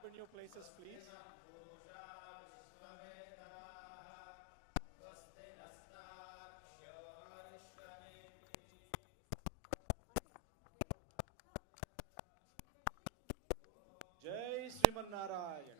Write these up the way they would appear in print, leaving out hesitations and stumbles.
up in your places, please. Jai Sriman Narayana.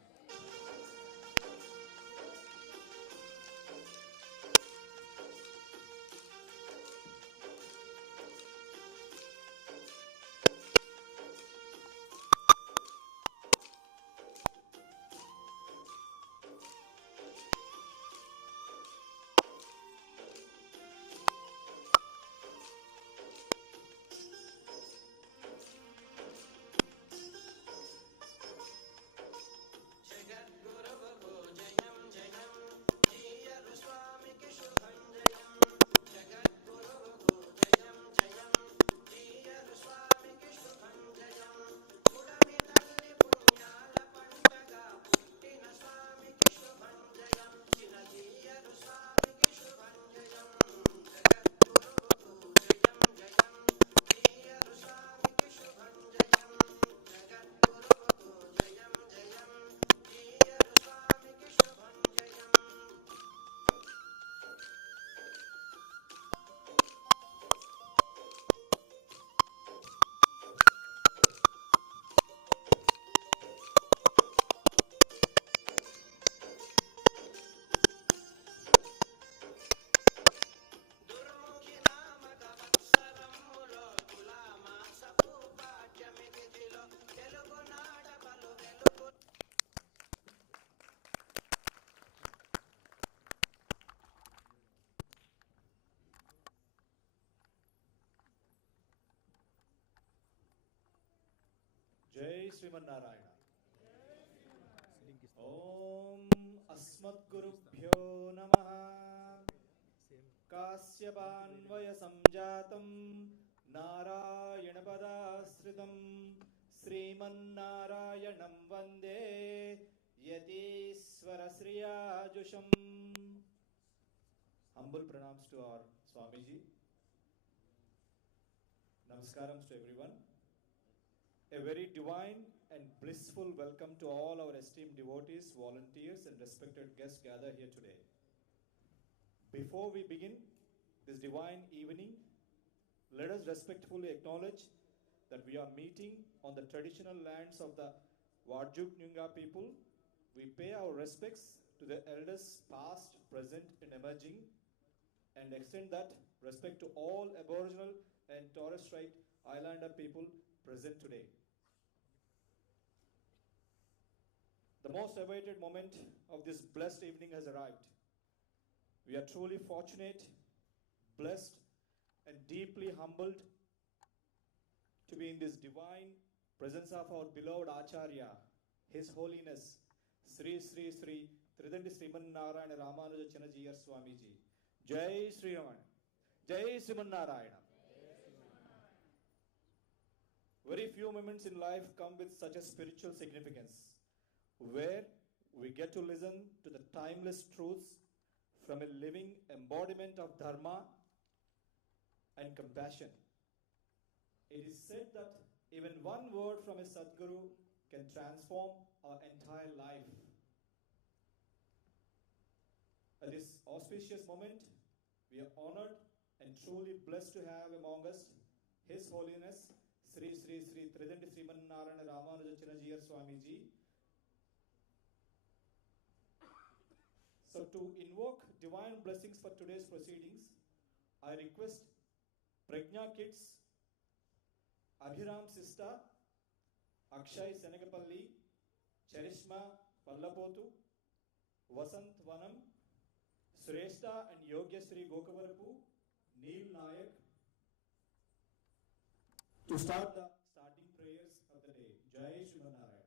Jai Sriman Narayana. Om Asmadgurubhyo Namaha. Kasyapanvaya Samjatam Narayana Padasritam Sriman Narayanam Vande Yatiswara Sriyajusham. Humble pranams to our Swamiji. Namaskaram to everyone. A very divine and blissful welcome to all our esteemed devotees, volunteers, and respected guests gathered here today. Before we begin this divine evening, let us respectfully acknowledge that we are meeting on the traditional lands of the Wardjuk Nyunga people. We pay our respects to the elders past, present, and emerging, and extend that respect to all Aboriginal and Torres Strait Islander people present today. The most awaited moment of this blessed evening has arrived. We are truly fortunate, blessed, and deeply humbled to be in this divine presence of our beloved Acharya, His Holiness, Sri Tridandi Sriman Narayana Ramanuja Chinna Jeeyar Swamiji. Jai Sri Raman. Jai Sriman Narayana. Very few moments in life come with such a spiritual significance, where we get to listen to the timeless truths from a living embodiment of Dharma and compassion. It is said that even one word from a Sadguru can transform our entire life. At this auspicious moment, we are honored and truly blessed to have among us His Holiness Sri Tridandi Sriman Narayana Ramanuja Chinna Jeeyar Swamiji. So to invoke divine blessings for today's proceedings, I request Prajna Kids, Abhiram Sista, Akshay Senagapalli, Charishma Pallapotu, Vasant Vanam, Shrestha and Yogya Sri Gokavarapu, Neil Nayak, to start the starting prayers of the day. Jai Sriman Narayana.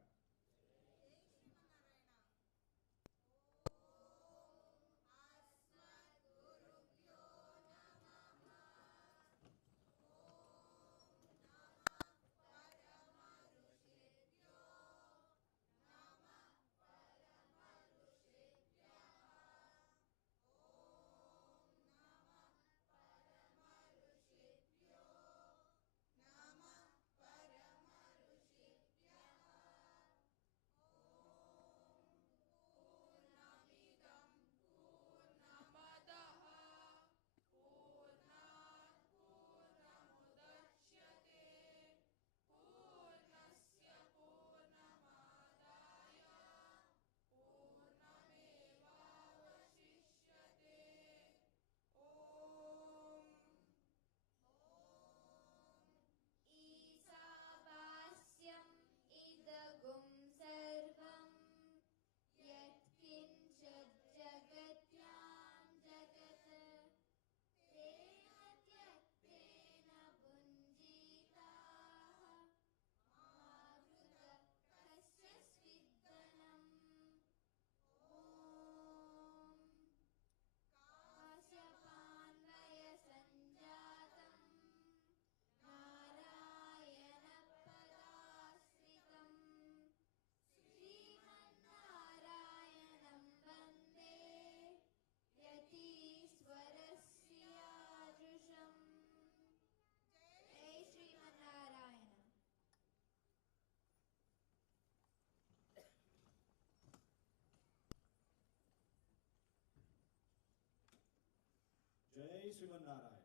Sriman Narayana.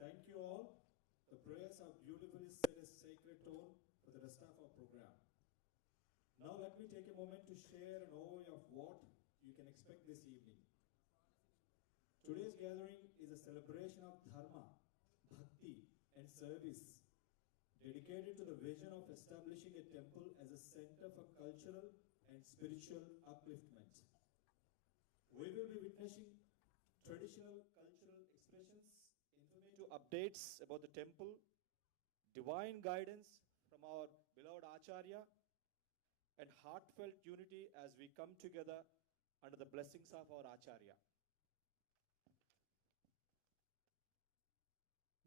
Thank you all. The prayers have beautifully set a sacred tone for the rest of our program. Now let me take a moment to share an overview of what you can expect this evening. Today's gathering is a celebration of Dharma, Bhakti and service, dedicated to the vision of establishing a temple as a center for cultural and spiritual upliftment. We will be witnessing traditional cultural expressions, informative updates about the temple, divine guidance from our beloved Acharya, and heartfelt unity as we come together under the blessings of our Acharya.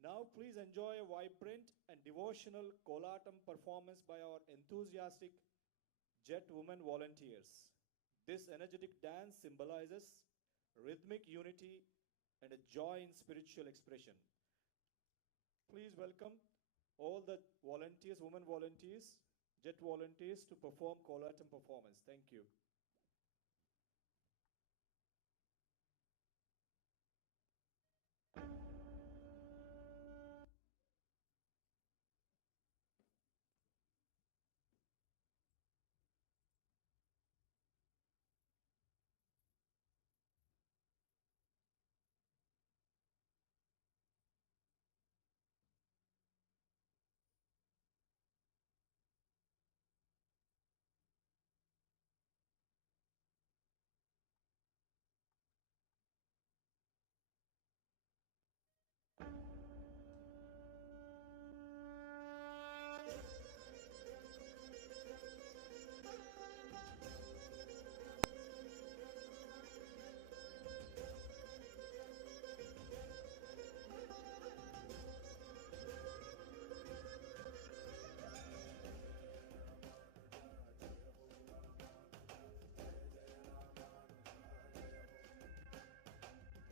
Now please enjoy a vibrant and devotional Kolatam performance by our enthusiastic Jet women volunteers. This energetic dance symbolizes rhythmic unity and a joy in spiritual expression. Please welcome all the volunteers, women volunteers, Jet volunteers to perform Kolatam performance. Thank you.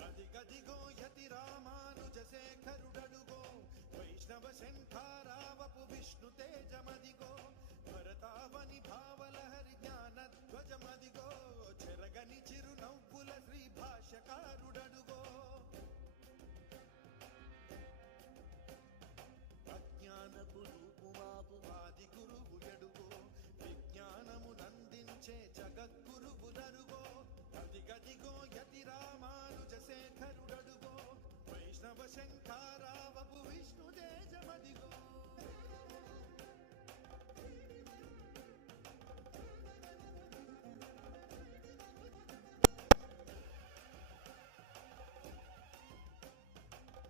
అదిగదిగో యతి రామానుజ శేఖరుడడుగో వైష్ణవ శంఖారావపు విష్ణు తేజమదిగో భరతావని భావలహరి జ్ఞానధ్వజమదిగో చెరగని చిరునవ్వుల శ్రీ భాష్యకారుడడుగో అజ్ఞానపు రూపుమాపు ఆది గురువు ఎడుగో విజ్ఞానమునందించే జగద్గురువులరుగో అదిగదిగో యతి రామానుజ శేఖరుడడుగో వైష్ణవ శంఖారావపు విష్ణు తేజమదిగో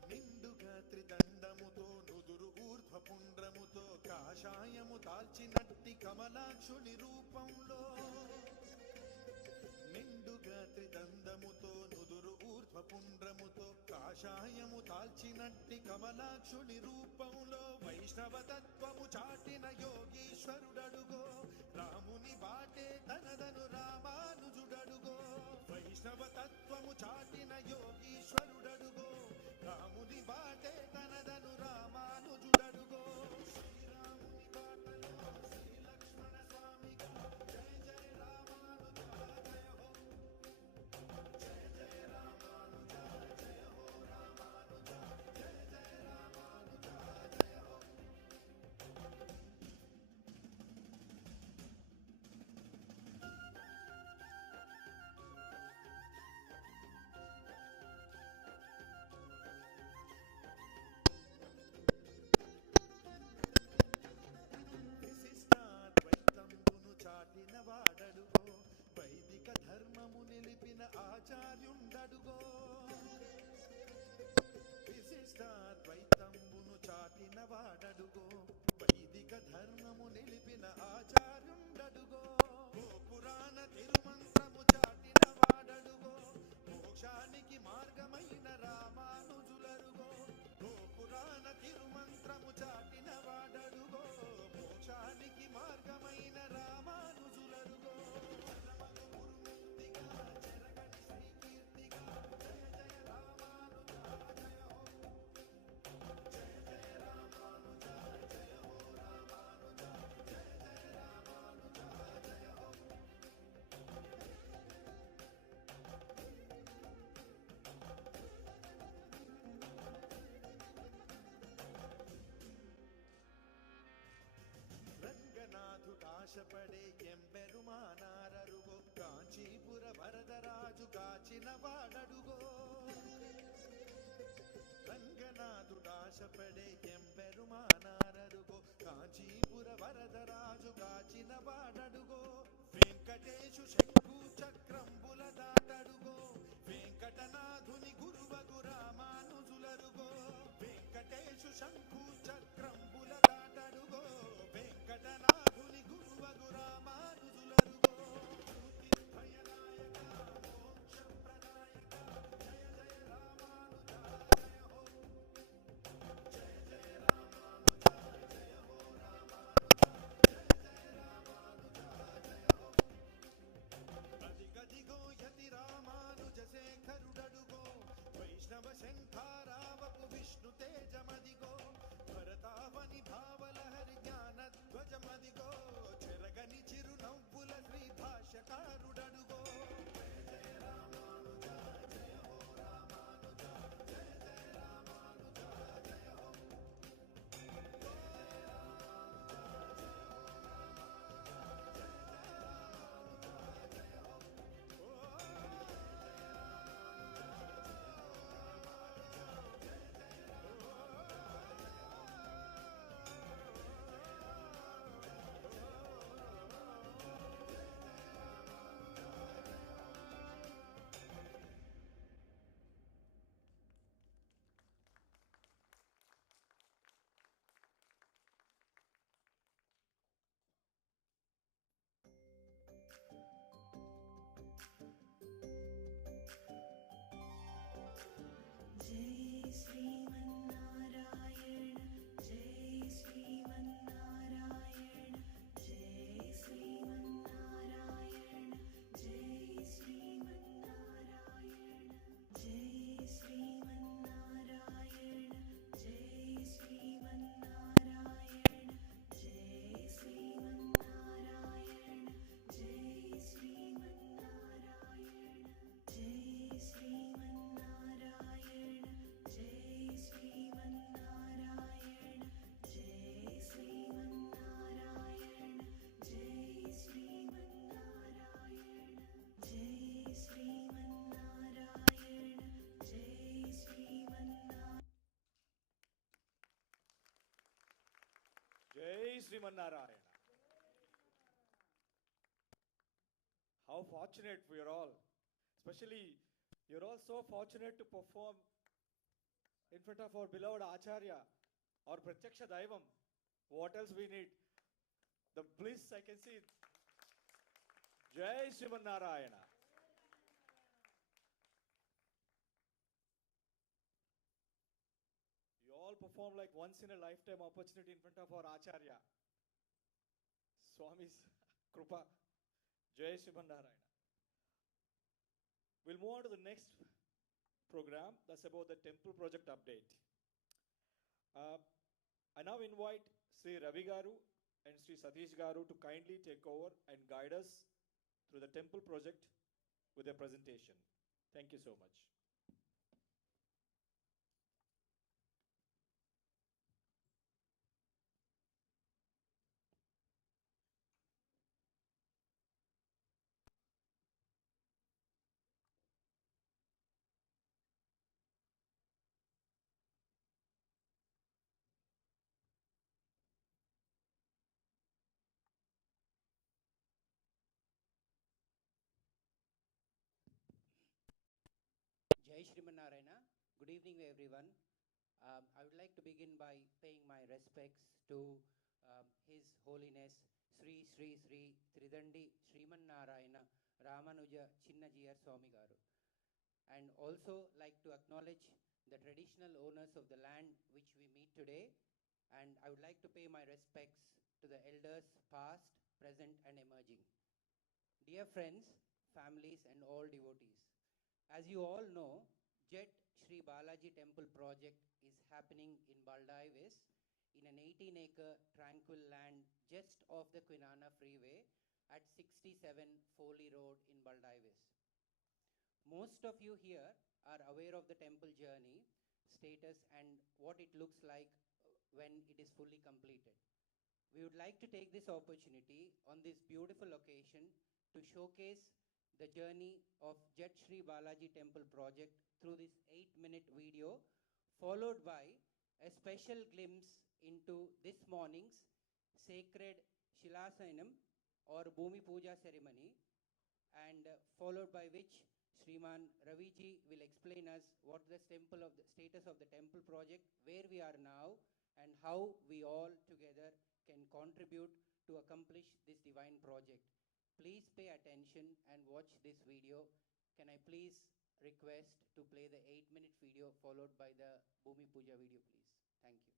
నిండుగా త్రిదండముతో నుదురు ఊర్ధ్వపుండ్రముతో కాషాయము దాల్చినట్టి కమలాక్షుని రూపంలో నిండుగా త్రిదండముతో నుదురు ఊర్ధ్వపుండ్రముతో కాషాయము దాల్చినట్టి కమలాక్షుని రూపంలో వైష్ణవ తత్వము చాటిన యోగీశ్వరుడడుగో రాముని బాటే తనదను రామానుజుడడుగో వైష్ణవ తత్వము చాటిన యోగీశ్వరుడడుగో రాముని బాటే తనదను రామానుజుడడుగో శ్రీరాముని బాటలో శ్రీ లక్ష్మణ స్వామిగా జయ జయ రామానుజ జయ హో జయ జయ రామానుజ జయ హో రామానుజ జయ జయ రామానుజ జయ హో విశిష్టాద్వైతంబును చాటిన వాడడుగో వైదిక ధర్మము నిలిపిన ఆచార్యుండడుగో విశిష్టాద్వైతంబును చాటిన వాడడుగో వైదిక ధర్మము నిలిపిన ఆచార్యుండడుగో ఓ పురాణ తిరుమంత్రము చాటిన వాడడుగో మోక్షానికి మార్గమైన రామానుజులరుగో ఓ పురాణ తిరుమంత్రము చాటిన వాడడుగో మోక్షానికి మార్గమైన రామానుజులరుగో పరమగు గురుమూర్తిగా చెరగని శ్రీకీర్తిగా జయ జయ రామానుజ జయ హో జయ జయ రామానుజ జయ హో రామానుజ జయ జయ రామానుజ ఆశపడే ఎంబెరుమానారరుగో కాంచీపుర వరదరాజు కాచిన వాడడుగో వెంకటేశు శంకు చక్రంబుల దాటడుగో వెంకటనాథుని గురువగు రామానుజులరుగో వెంకటేశు శంకు చక్రంబుల దాటడుగో వెంకటనాథుని గురువగు రామానుజులరుగో భయనాయక మోక్షప్రదాయక జయ జయ రామానుజ జయ హో జయ జయ రామానుజ జయ హో రామానుజ జయ జయ రామానుజ జయ హో అదిగదిగో యతి రామానుజ శేఖరుడడుగో వైష్ణవ శంఖారావపు విష్ణు తేజమదిగో భరతావని భావలహరి జ్ఞాన ధ్వజమదిగో చెరగని చిరునవ్వుల శ్రీ భాష్యకారుడడుగో జయ జయ రామానుజ జయ హో రామానుజ జయ జయ రామానుజ జయ హో जय श्रीमन्नारायण जय श्रीमन्नारायण जय श्रीमन्नारायण जय श्रीमन्नारायण जय श्रीमन्नारायण जय श्रीमन्नारायण जय श्रीमन्नारायण जय श्रीमन्नारायण जय श्रीमन्नारायण जय श्रीमन्नारायण जय श्रीमन्नारायण जय श्रीमन्नारायण जय श्रीमन्नारायण जय Sriman Narayana Jai Srimanarayana. How fortunate we are all. Especially, you're all so fortunate to perform in front of our beloved Acharya, our Pratyaksha Daivam. What else we need? The bliss I can see. Jai Srimanarayana. You all perform like once in a lifetime opportunity in front of our Acharya. Swami's Krupa. Jai Srimanarayana. We'll move on to the next program. That's about the temple project update. I now invite Sri Ravi Garu and Sri Satish Garu to kindly take over and guide us through the temple project with their presentation. Thank you so much. Jai Shrimanarayana. Good evening, everyone. I would like to begin by paying my respects to His Holiness Sri Sri Sri Tridandi Srimannarayana Ramanuja Chinna Jeeyar Swami Garu. And also like to acknowledge the traditional owners of the land which we meet today. And I would like to pay my respects to the elders past, present and emerging. Dear friends, families and all devotees, as you all know, Jet Sri Balaji Temple project is happening in Baldivis in an 18-acre tranquil land just off the Kwinana Freeway at 67 Foley Road in Baldivis. Most of you here are aware of the temple journey, status and what it looks like when it is fully completed. We would like to take this opportunity on this beautiful occasion to showcase the journey of Jet Sri Balaji Temple project through this 8-minute video, followed by a special glimpse into this morning's sacred Shilasanam or Bhumi Puja ceremony, and followed by which Sriman Raviji will explain us what the status of the temple project, where we are now, and how we all together can contribute to accomplish this divine project. Please pay attention and watch this video. Can I please request to play the 8-minute video followed by the Bhumi Puja video, please? Thank you.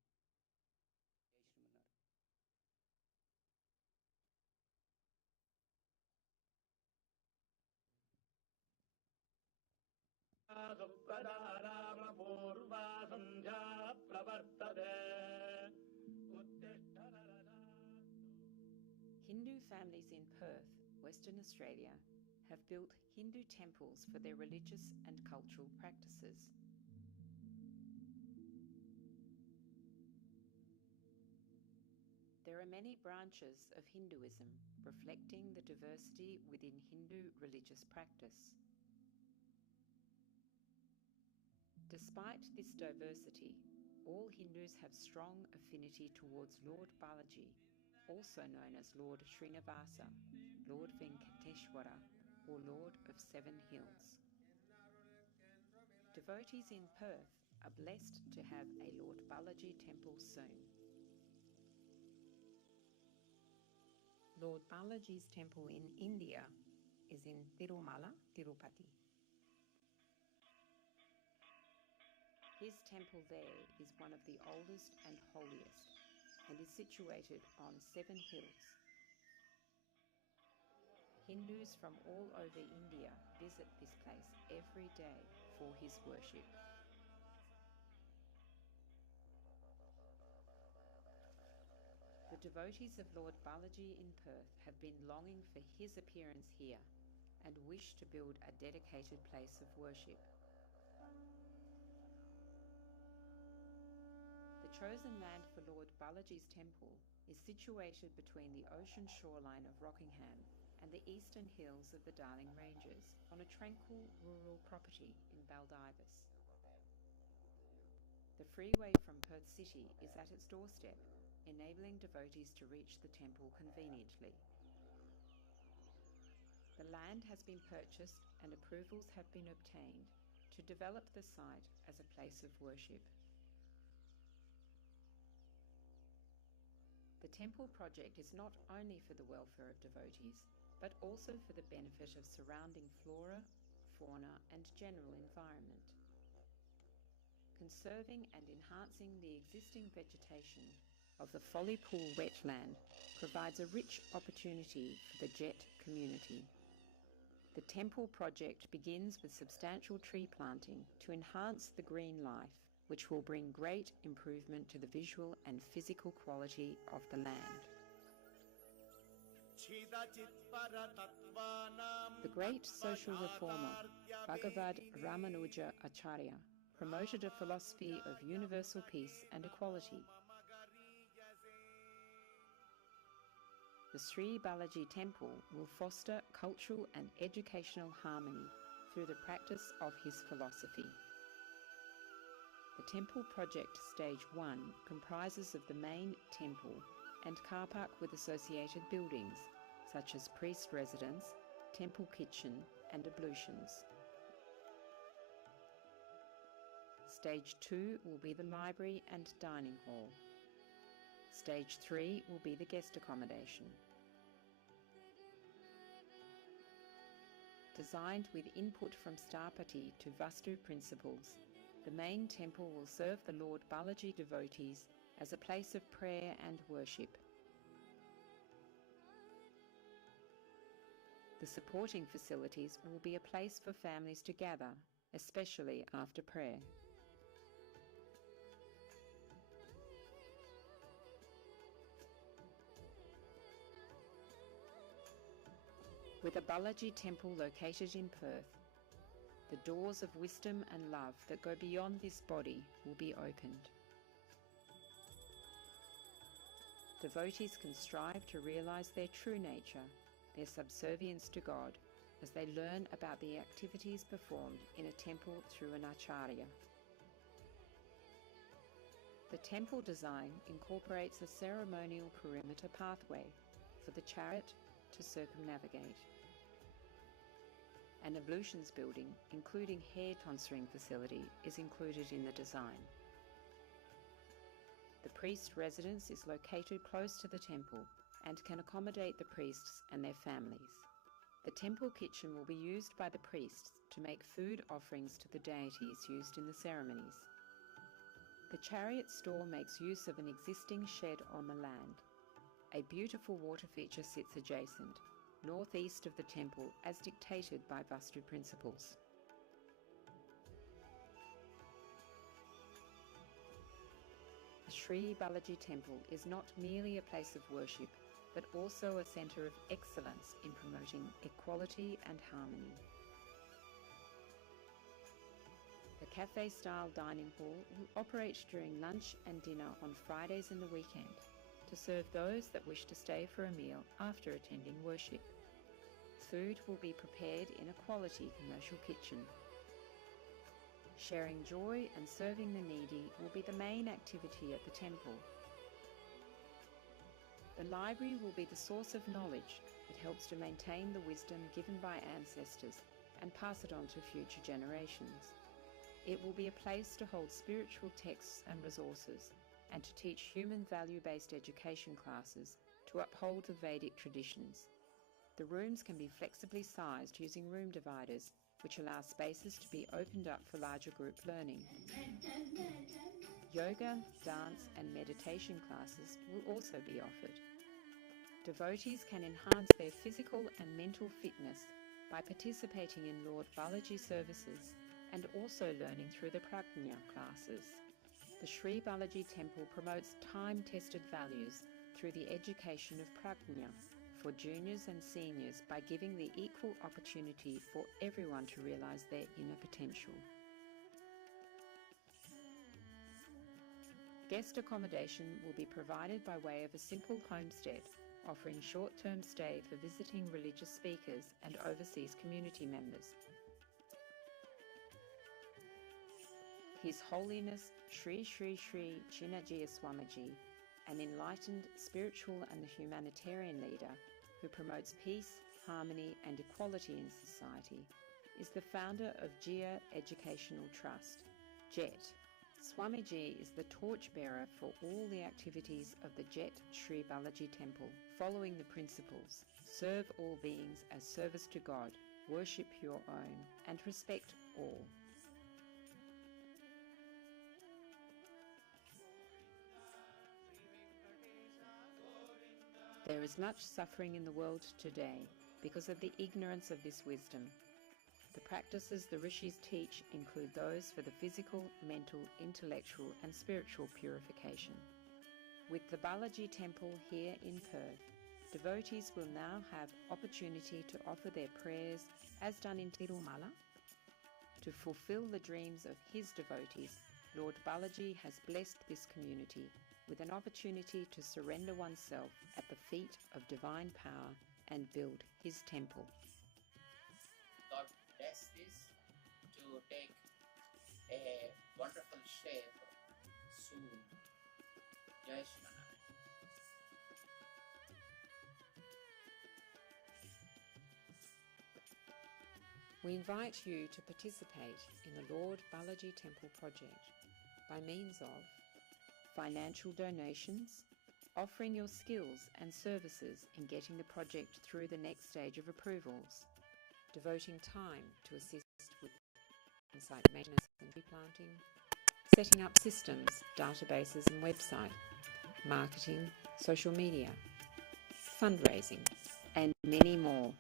सुप्रदारामपूर्वा सन्ध्या प्रवर्तते Hindu families in Perth, Western Australia, have built Hindu temples for their religious and cultural practices. There are many branches of Hinduism reflecting the diversity within Hindu religious practice. Despite this diversity, all Hindus have strong affinity towards Lord Balaji, also known as Lord Srinivasa, Lord Venkateshwara, or Lord of Seven Hills. Devotees in Perth are blessed to have a Lord Balaji temple soon. Lord Balaji's temple in India is in Tirumala, Tirupati. His temple there is one of the oldest and holiest, and is situated on 7 hills. Hindus from all over India visit this place every day for his worship. The devotees of Lord Balaji in Perth have been longing for his appearance here and wish to build a dedicated place of worship. The chosen land for Lord Balaji's temple is situated between the ocean shoreline of Rockingham and the eastern hills of the Darling Ranges on a tranquil rural property in Baldivis. The freeway from Perth City is at its doorstep, enabling devotees to reach the temple conveniently. The land has been purchased and approvals have been obtained to develop the site as a place of worship. The temple project is not only for the welfare of devotees, but also for the benefit of surrounding flora, fauna, and general environment. Conserving and enhancing the existing vegetation of the Folly Pool wetland provides a rich opportunity for the Jet community. The temple project begins with substantial tree planting to enhance the green life, which will bring great improvement to the visual and physical quality of the land. The great social reformer, Bhagavad Ramanuja Acharya, promoted a philosophy of universal peace and equality. The Sri Balaji Temple will foster cultural and educational harmony through the practice of his philosophy. The temple project stage 1 comprises of the main temple and car park with associated buildings such as priest residence, temple kitchen and ablutions. Stage 2 will be the library and dining hall. Stage 3 will be the guest accommodation. Designed with input from Stapati to Vastu principles, the main temple will serve the Lord Balaji devotees as a place of prayer and worship. The supporting facilities will be a place for families to gather, especially after prayer. With a Balaji temple located in Perth, the doors of wisdom and love that go beyond this body will be opened. Devotees can strive to realize their true nature, their subservience to God, as they learn about the activities performed in a temple through an acharya. The temple design incorporates a ceremonial perimeter pathway for the chariot to circumnavigate. An ablutions building, including hair tonsuring facility, is included in the design. The priest residence is located close to the temple and can accommodate the priests and their families. The temple kitchen will be used by the priests to make food offerings to the deities used in the ceremonies. The chariot store makes use of an existing shed on the land. A beautiful water feature sits adjacent, northeast of the temple as dictated by Vastu principles. The Sri Balaji Temple is not merely a place of worship, but also a centre of excellence in promoting equality and harmony. The cafe-style dining hall will operate during lunch and dinner on Fridays and the weekend to serve those that wish to stay for a meal after attending worship. Food will be prepared in a quality commercial kitchen. Sharing joy and serving the needy will be the main activity at the temple. The library will be the source of knowledge that helps to maintain the wisdom given by ancestors and pass it on to future generations. It will be a place to hold spiritual texts and resources and to teach human value-based education classes to uphold the Vedic traditions. The rooms can be flexibly sized using room dividers, which allow spaces to be opened up for larger group learning. Yoga, dance and meditation classes will also be offered. Devotees can enhance their physical and mental fitness by participating in Lord Balaji services and also learning through the Prajna classes. The Sri Balaji Temple promotes time-tested values through the education of Prajna for juniors and seniors by giving the equal opportunity for everyone to realise their inner potential. Guest accommodation will be provided by way of a simple homestead, offering short-term stay for visiting religious speakers and overseas community members. His Holiness Sri Sri Sri Chinna Jeeyar Swamiji, an enlightened spiritual and humanitarian leader who promotes peace, harmony and equality in society, is the founder of Jeeyar Educational Trust, JET. Swamiji is the torchbearer for all the activities of the JET Sri Balaji Temple, following the principles: serve all beings as service to God, worship your own, and respect all. There is much suffering in the world today because of the ignorance of this wisdom. The practices the rishis teach include those for the physical, mental, intellectual and spiritual purification. With the Balaji Temple here in Perth, devotees will now have opportunity to offer their prayers as done in Tirumala. To fulfill the dreams of his devotees, Lord Balaji has blessed this community with an opportunity to surrender oneself at the feet of divine power and build his temple. God bless this to take a wonderful shape soon. Jai Shri Manara. We invite you to participate in the Lord Balaji Temple project by means of financial donations, offering your skills and services in getting the project through the next stage of approvals, devoting time to assist with on-site maintenance and tree planting, setting up systems, databases and website, marketing, social media, fundraising, and many more.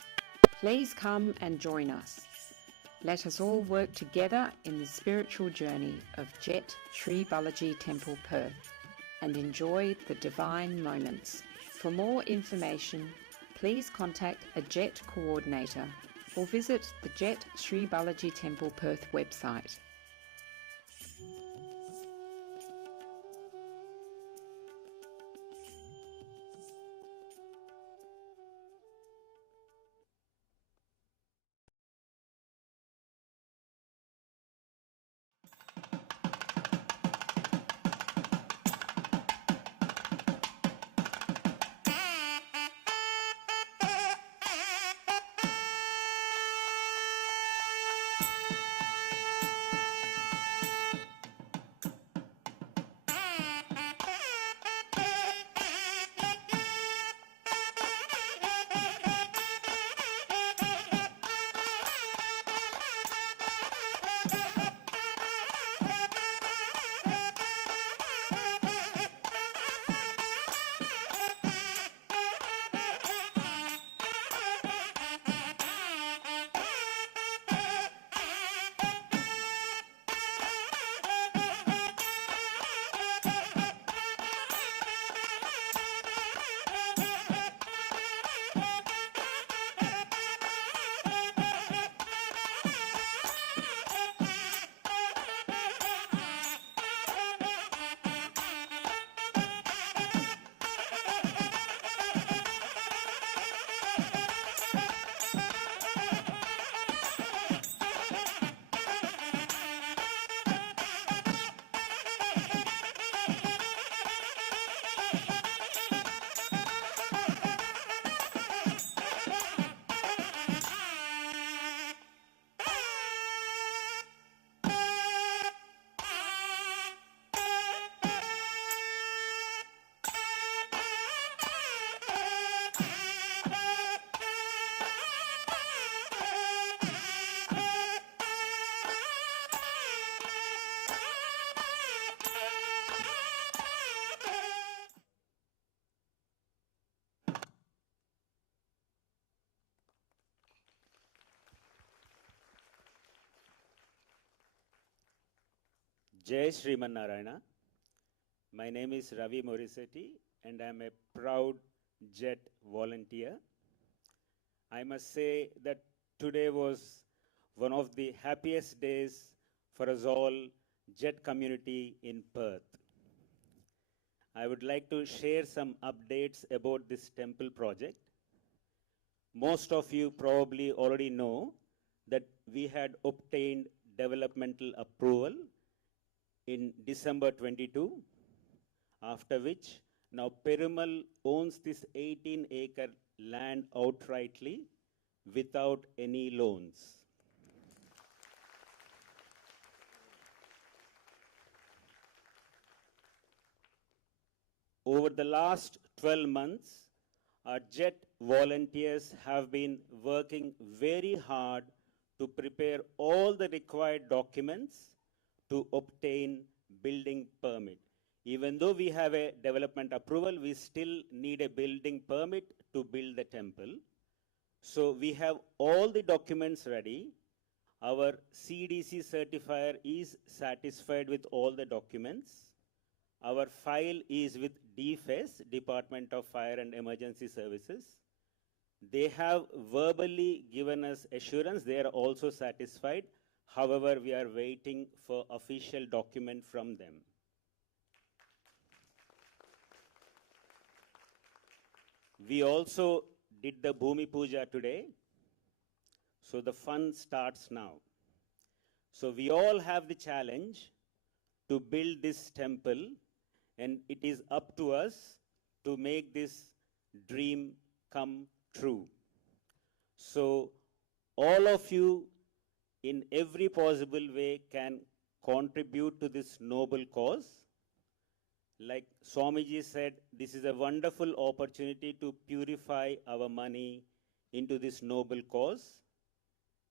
Please come and join us. Let us all work together in the spiritual journey of JET Sri Balaji Temple, Perth, and enjoy the divine moments. For more information, please contact a JET coordinator or visit the JET Sri Balaji Temple, Perth website. Jai Sriman Narayana. My name is Ravi Morisetti and I am a proud JET volunteer. I must say that today was one of the happiest days for us all JET community in Perth. I would like to share some updates about this temple project. Most of you probably already know that we had obtained developmental approval in December 22, after which now Perumal owns this 18-acre land outrightly without any loans. Over the last 12 months, our JET volunteers have been working very hard to prepare all the required documents to obtain building permit. Even though we have a development approval, we still need a building permit to build the temple. So we have all the documents ready. Our CDC certifier is satisfied with all the documents. Our file is with DFES, Department of Fire and Emergency Services. They have verbally given us assurance they are also satisfied. However, we are waiting for official document from them. We also did the Bhumi Puja today. So the fun starts now. So we all have the challenge to build this temple, and it is up to us to make this dream come true. So all of you in every possible way can contribute to this noble cause. Like Swamiji said, this is a wonderful opportunity to purify our money into this noble cause.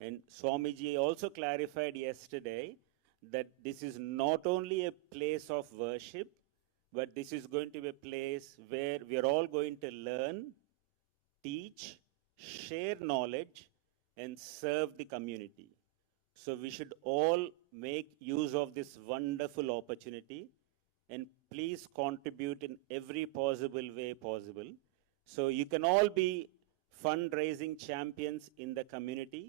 And Swamiji also clarified yesterday that this is not only a place of worship, but this is going to be a place where we are all going to learn, teach, share knowledge, and serve the community. So we should all make use of this wonderful opportunity and please contribute in every possible way possible. So you can all be fundraising champions in the community.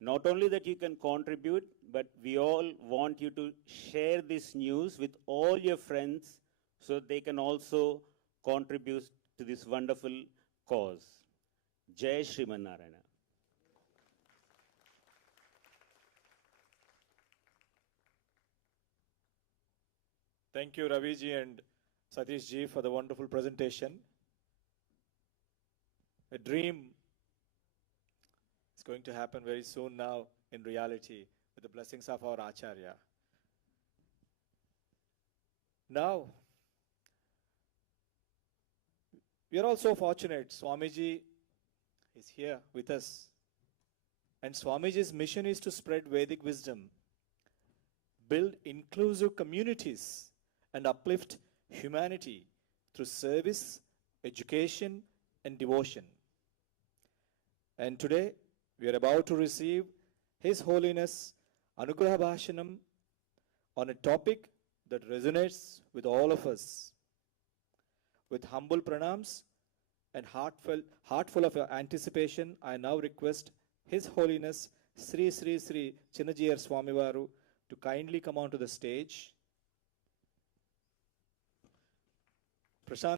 Not only that you can contribute, but we all want you to share this news with all your friends so they can also contribute to this wonderful cause. Jai Sriman Narayana. Thank you, Raviji and Satish ji, for the wonderful presentation. A dream is going to happen very soon now in reality with the blessings of our Acharya. Now, we are also fortunate. Swamiji is here with us. And Swamiji's mission is to spread Vedic wisdom, build inclusive communities, and uplift humanity through service, education, and devotion. And today, we are about to receive His Holiness Anugraha Bhashanam on a topic that resonates with all of us. With humble pranams and heartful of anticipation, I now request His Holiness Sri Sri Sri Chinna Jeeyar Swamivaru to kindly come onto the stage. Prashant.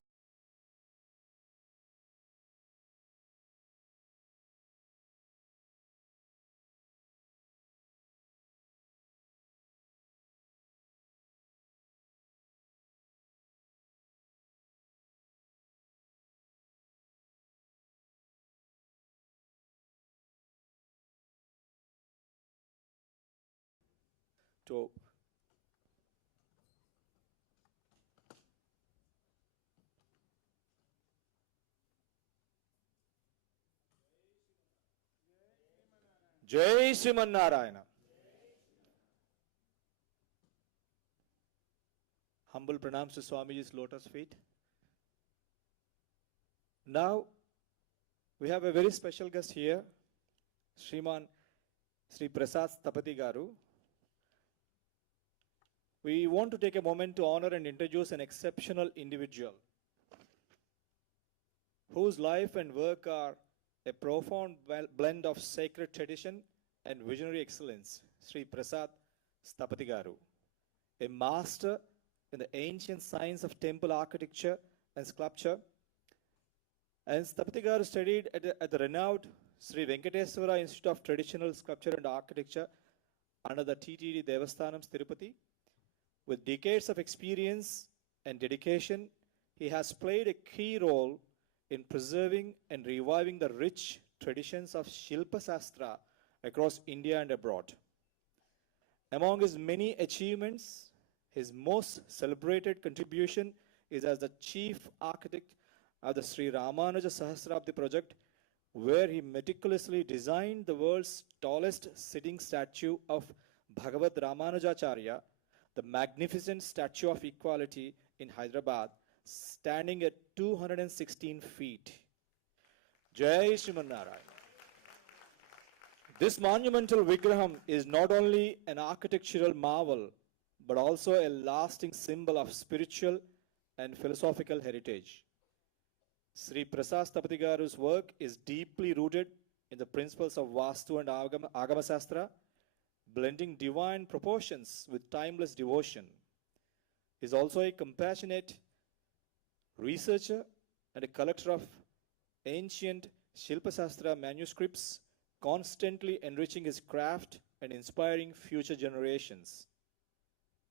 To Jai Sriman Narayana. Humble pranams to Swamiji's lotus feet. Now, we have a very special guest here, Sriman Sri Prasad Tapati Garu. we want to take a moment to honor and introduce an exceptional individual whose life and work are a profound blend of sacred tradition and visionary excellence, Sri Prasad Sthapati Garu, a master in the ancient science of temple architecture and sculpture. And Sthapati Garu studied at the renowned Sri Venkateswara Institute of Traditional Sculpture and Architecture under the TTD Devasthanams Tirupati. With decades of experience and dedication, he has played a key role in preserving and reviving the rich traditions of Shilpa Sastra across India and abroad. Among his many achievements, his most celebrated contribution is as the chief architect of the Sri Ramanuja Sahasrabdi project, where he meticulously designed the world's tallest sitting statue of Bhagavad Ramanujacharya, the magnificent Statue of Equality in Hyderabad, standing at 216 feet. Jai Sriman Narayana. This monumental Vigraham is not only an architectural marvel, but also a lasting symbol of spiritual and philosophical heritage. Sri Prasad Sthapati Garu's work is deeply rooted in the principles of Vastu and Agama Sastra, blending divine proportions with timeless devotion. He is also a compassionate researcher and a collector of ancient Shilpa Sastra manuscripts, constantly enriching his craft and inspiring future generations.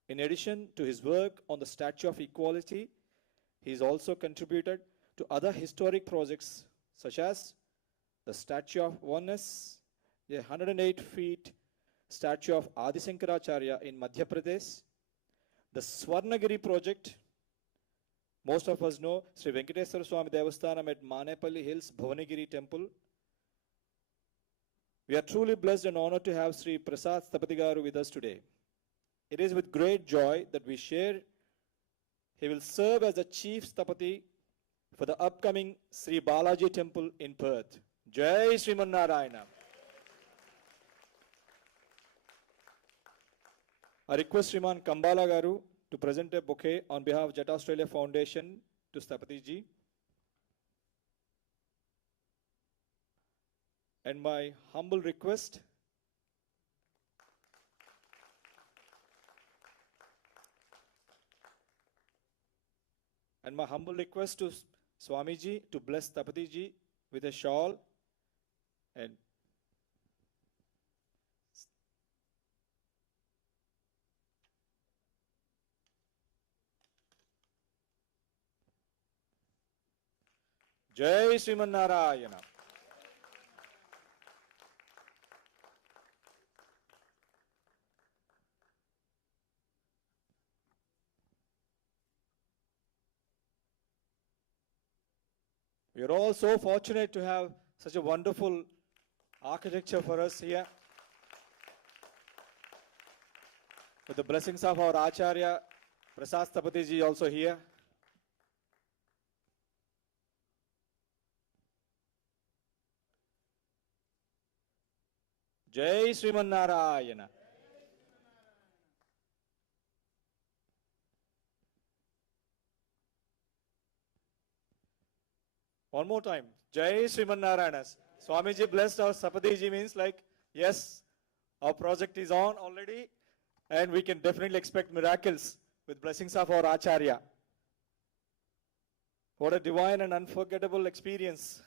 In addition to his work on the Statue of Equality, he has also contributed to other historic projects such as the Statue of Oneness, a 108 feet statue of Adi Shankaracharya in Madhya Pradesh, the Swarnagiri project. Most of us know Sri Venkateswara Swami Devasthanam at Manepalli Hills, Bhuvanagiri Temple. We are truly blessed and honored to have Sri Prasad Sthapati Garu with us today. It is with great joy that we share he will serve as the Chief Sthapati for the upcoming Sri Balaji Temple in Perth. Jai Sriman Narayana. I request Sriman Kambala Garu to present a bouquet on behalf of Jet Australia Foundation to Sthapati ji. And my humble request to Swamiji to bless Sthapati ji with a shawl and Jai Sriman Narayana. We are all so fortunate to have such a wonderful architecture for us here. With the blessings of our Acharya, Prasad Sthapati ji also here. Jai Sriman Narayana. One more time. Jai Sriman Narayana. Swamiji blessed our Sthapati ji means like, yes, our project is on already and we can definitely expect miracles with blessings of our Acharya. What a divine and unforgettable experience,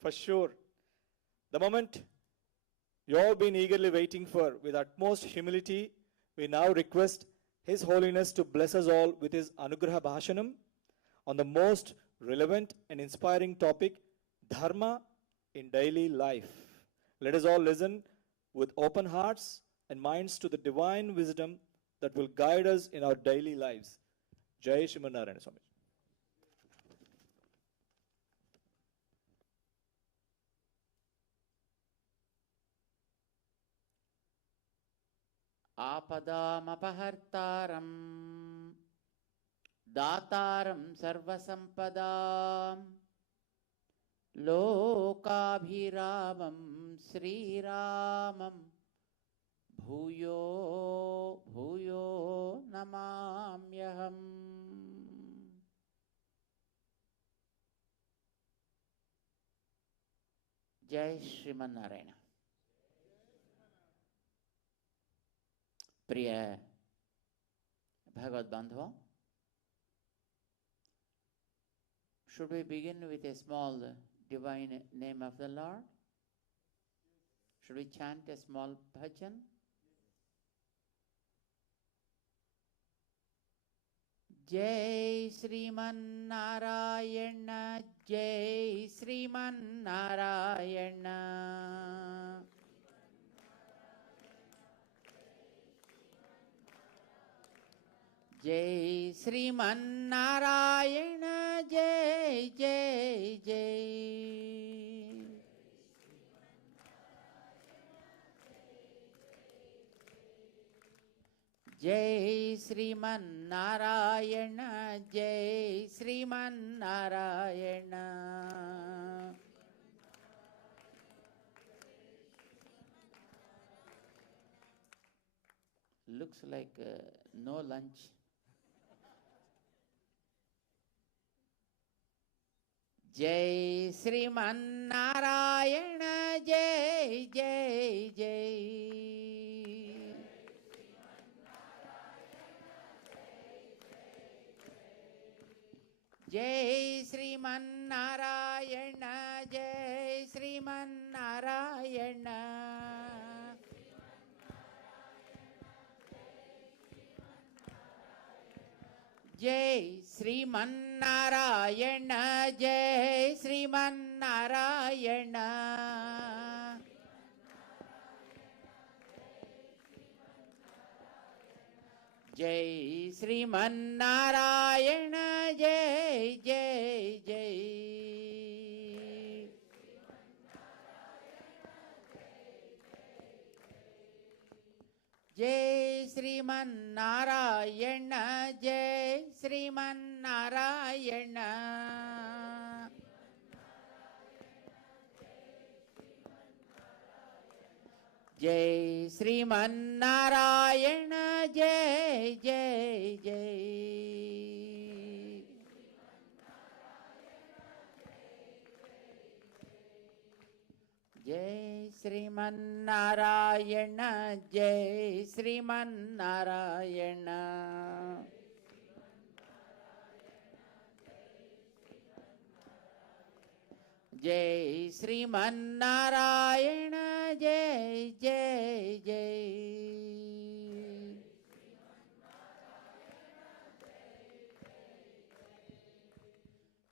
for sure. The moment you all been eagerly waiting for, with utmost humility, we now request His Holiness to bless us all with his Anugraha Bhashanam on the most relevant and inspiring topic, Dharma in daily life. Let us all listen with open hearts and minds to the divine wisdom that will guide us in our daily lives. Jai Sriman Narayana Swami. आपदामपहर्तारं दातारं सर्वसम्पदां लोकाभिरामं श्रीरामं भूयो भूयो नमामि. ಶ್ರೀಮನ್ನಾರಾಯಣ. ಪ್ರಿಯ ಭಗವದ್ ಬಾಂಧವ, should we begin with a small divine name of the Lord? Should we chant a small bhajan? Jai Sriman Narayana, Jai Sriman Narayana. Jai Sriman Narayana, Jai Jai Jai. Jai Sriman Narayana, Jai Sriman Narayana. Looks like no lunch. Jai Sriman Narayana, Jai Jai Jai. Jai Sriman Narayana, Jai Sriman Narayana. Jai Sriman Narayana, Jai Sriman Narayana. Jai Sriman Narayana, Jai Jai Jai. Jai Sriman Narayana, Jai Sriman Narayana. Jai Sriman Narayana, Jai Jai Jai. Jai Sriman Narayana, Jai Sriman Narayana. Jai Sriman Narayana, Jai Jai Jai.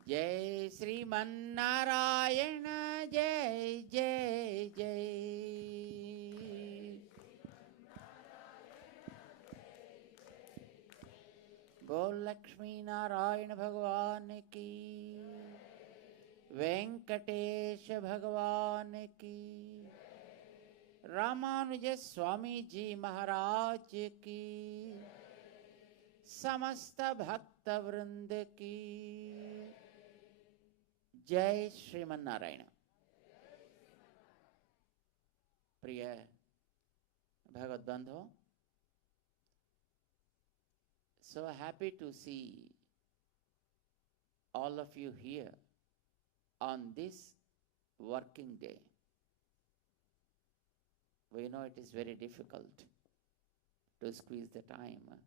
Jai Sriman Narayana, Jai Jai Jai. Gol Lakshmi Narayana Bhagwan ki, Venkatesh Bhagwan ki, Ramanuja Swamiji Maharaj ki, Samasta Bhakta Vrinda ki. Jai Sriman Narayana. Priya Bhagavad Bandho, so happy to see all of you here on this working day. We know it is very difficult to squeeze the time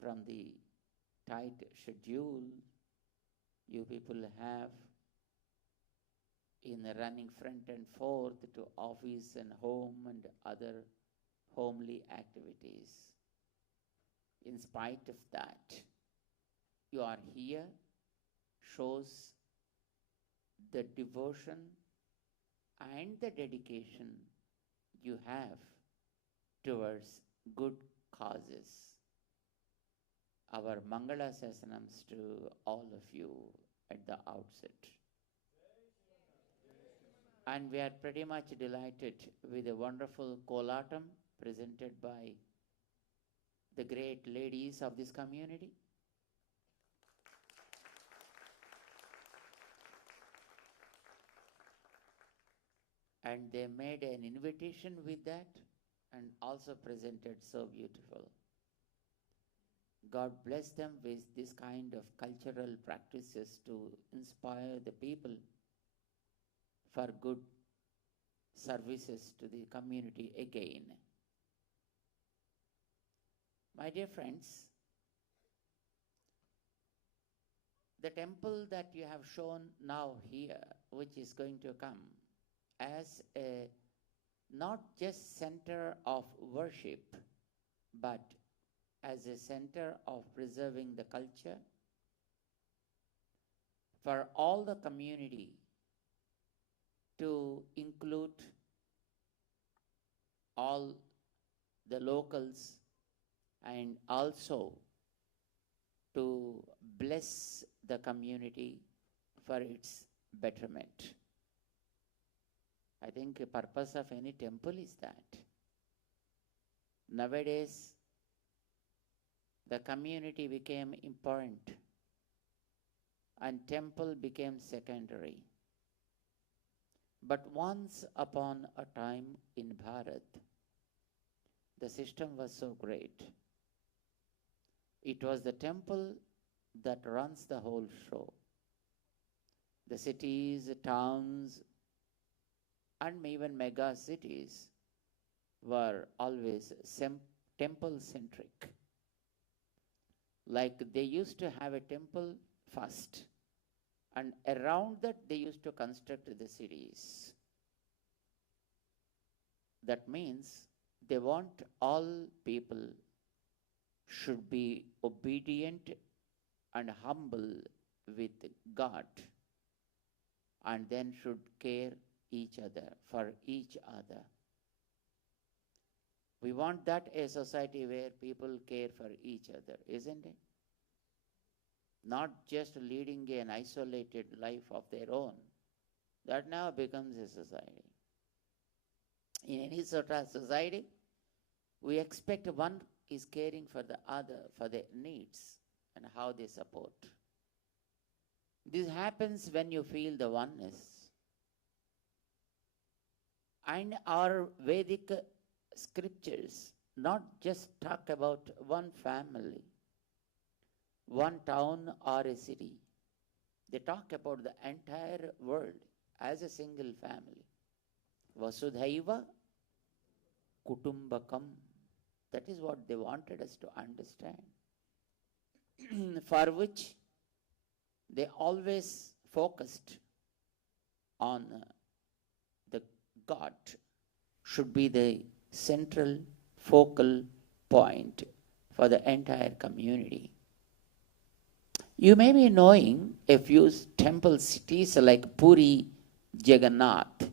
from the tight schedule you people have in running front and forth to office and home and other homely activities. In spite of that, you are here, shows the devotion and the dedication you have towards good causes. Our Mangala Sasanams to all of you at the outset. And we are pretty much delighted with a wonderful Kolatam presented by the great ladies of this community. And they made an invitation with that and also presented so beautiful. God bless them with this kind of cultural practices to inspire the people for good services to the community again. My dear friends, the temple that you have shown now here, which is going to come as a not just center of worship, but as a center of preserving the culture for all the community, to include all the locals and also to bless the community for its betterment. I think the purpose of any temple is that. Nowadays, the community became important and temple became secondary. But once upon a time in Bharat, the system was so great. It was the temple that runs the whole show. The cities, towns, and even mega cities were always temple-centric. Like they used to have a temple first, and around that they used to construct the cities. That means they want all people should be obedient and humble with God, and then should care each other, for each other. We want that a society where people care for each other, isn't it? Not just leading an isolated life of their own. That now becomes a society. In any sort of society, we expect one is caring for the other, for their needs and how they support. This happens when you feel the oneness. And our Vedic scriptures not just talk about one family, one town or a city. They talk about the entire world as a single family. Vasudhaiva Kutumbakam. That is what they wanted us to understand. For which they always focused on the God should be the central focal point for the entire community. You may be knowing a few temple cities like Puri, Jagannath.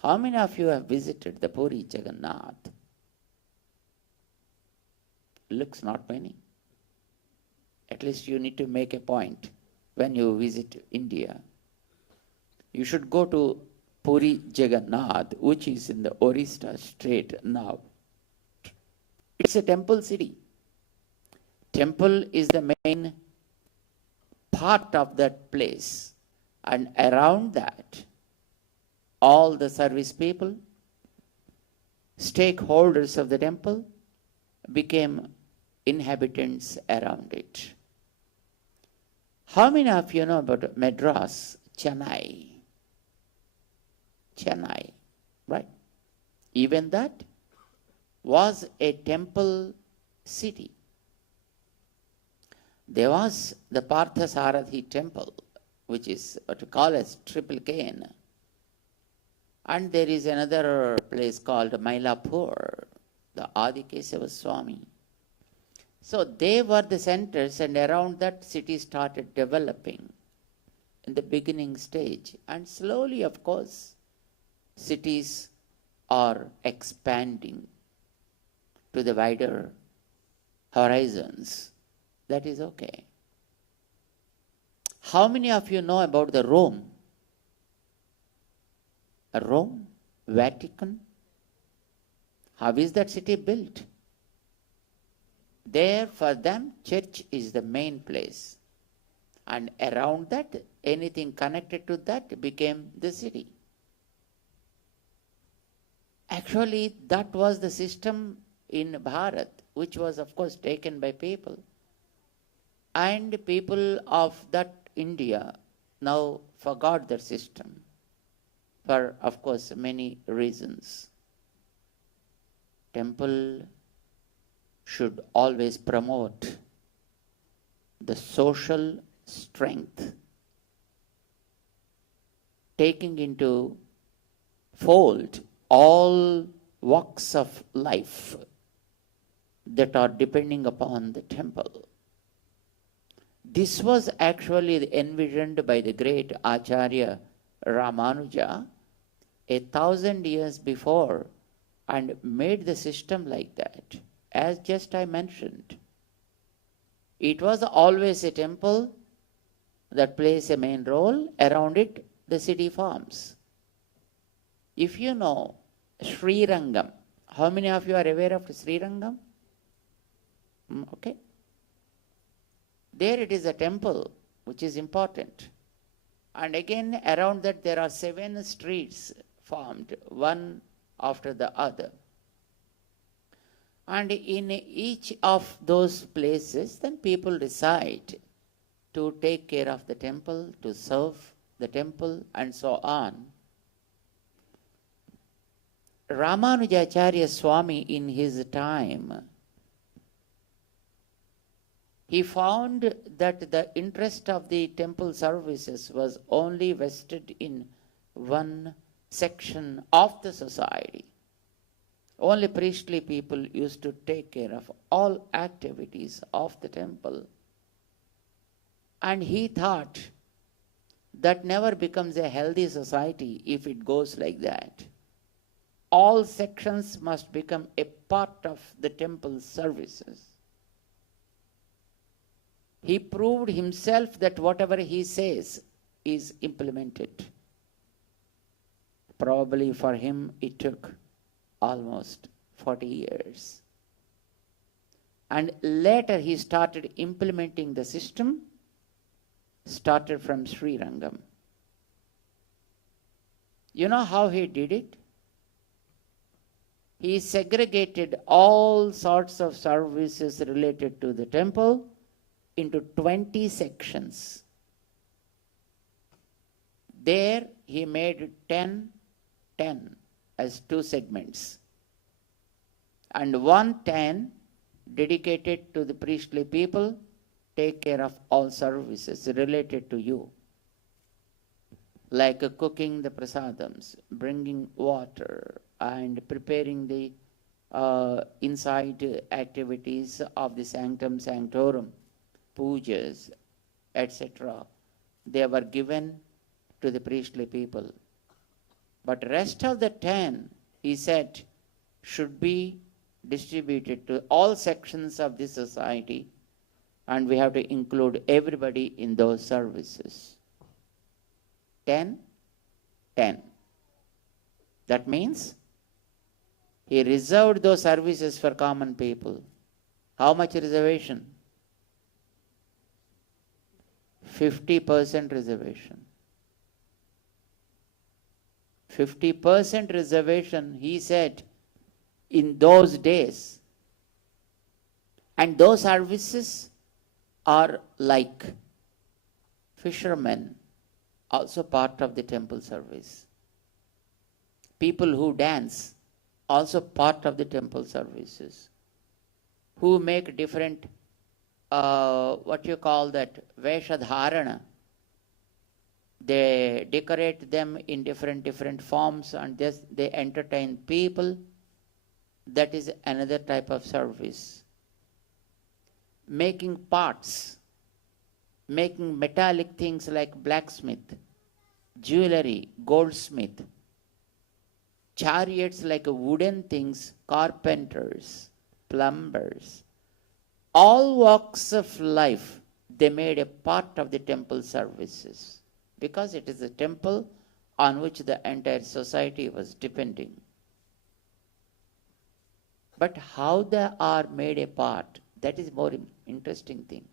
How many of you have visited the Puri, Jagannath? Looks not many. At least you need to make a point when you visit India. You should go to Puri, Jagannath, which is in the Orissa state now. It's a temple city. Temple is the main part of that place, and around that, all the service people, stakeholders of the temple, became inhabitants around it. How many of you know about Madras, Chennai? Chennai, right? Even that was a temple city. There was the Parthasarathi temple, which is what we call as Triple Cane. And there is another place called Mylapore, the Adikesava Swami. So they were the centers, and around that city started developing in the beginning stage. And slowly, of course, cities are expanding to the wider horizons. That is okay. How many of you know about the Rome? Rome, Vatican. How is that city built? There, for them, church is the main place. And around that, anything connected to that became the city. Actually, that was the system in Bharat, which was, of course, taken by people. And people of that India now forgot their system. for, of course, many reasons. Temple should always promote the social strength, taking into fold all walks of life that are depending upon the temple. This was actually envisioned by the great Acharya Ramanuja 1,000 years before and made the system like that, as just I mentioned. It was always a temple that plays a main role. Around it, the city forms. If you know Sri Rangam, how many of you are aware of Sri Rangam? Okay. There it is a temple, which is important. And again, around that there are 7 streets formed, one after the other. And in each of those places, then people decide to take care of the temple, to serve the temple, and so on. Ramanujacharya Swami, in his time, he found that the interest of the temple services was only vested in one section of the society. Only priestly people used to take care of all activities of the temple. And he thought that never becomes a healthy society if it goes like that. All sections must become a part of the temple services. He proved himself that whatever he says is implemented. Probably for him it took almost 40 years. And later he started implementing the system, started from Sri Rangam. You know how he did it? He segregated all sorts of services related to the temple into 20 sections. There he made 10 as 2 segments. And 110 dedicated to the priestly people, take care of all services related to you. Like cooking the prasadams, bringing water, and preparing the inside activities of the sanctum sanctorum, pujas, etc. They were given to the priestly people. But rest of the 10, he said, should be distributed to all sections of the society, and we have to include everybody in those services. 10. That means he reserved those services for common people. How much reservation? 50% reservation. 50% reservation, he said, in those days. And those services are like fishermen, also part of the temple service. People who dance, also part of the temple services. Who make different, what you call that, Veshadharana. They decorate them in different forms and they entertain people. That is another type of service. Making pots, making metallic things like blacksmith, jewelry, goldsmith, chariots like wooden things, carpenters, plumbers. All walks of life, they made a part of the temple services, because it is a temple on which the entire society was depending. But how they are made a part, that is more interesting thing.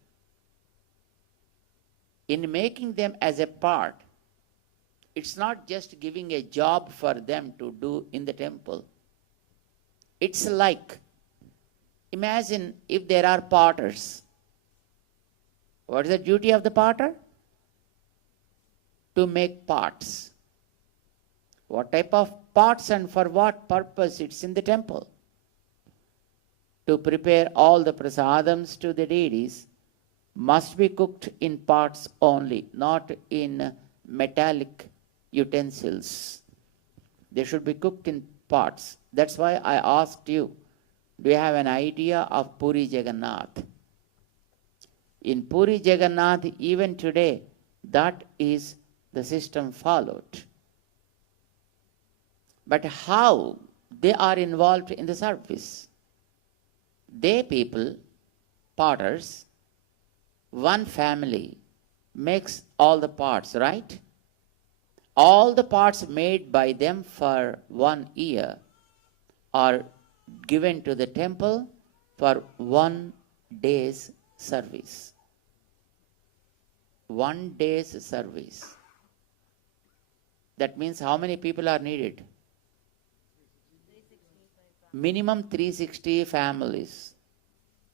In making them as a part, it's not just giving a job for them to do in the temple. It's like, imagine if there are potters. What is the duty of the potter? To make pots. what type of pots and for what purpose it's in the temple. To prepare all the prasadams to the deities must be cooked in pots only, not in metallic utensils. They should be cooked in pots. That's why I asked you, do you have an idea of Puri Jagannath? In Puri Jagannath, even today, that is the system followed. But how they are involved in the service? They people, potters, one family makes all the pots, right? All the pots made by them for 1 year are given to the temple for 1 day's service. 1 day's service. That means how many people are needed? Minimum 360 families.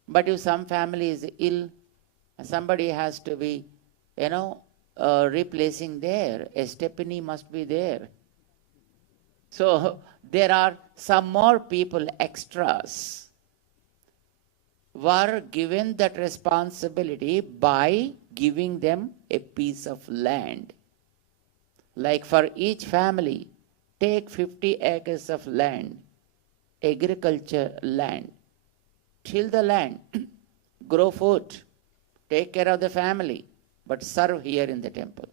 But if some family is ill, somebody has to be, replacing there. A stepney must be there. So there are some more people, extras, were given that responsibility by giving them a piece of land. Like for each family, take 50 acres of land, agriculture land, till the land, grow food, take care of the family, but serve here in the temple.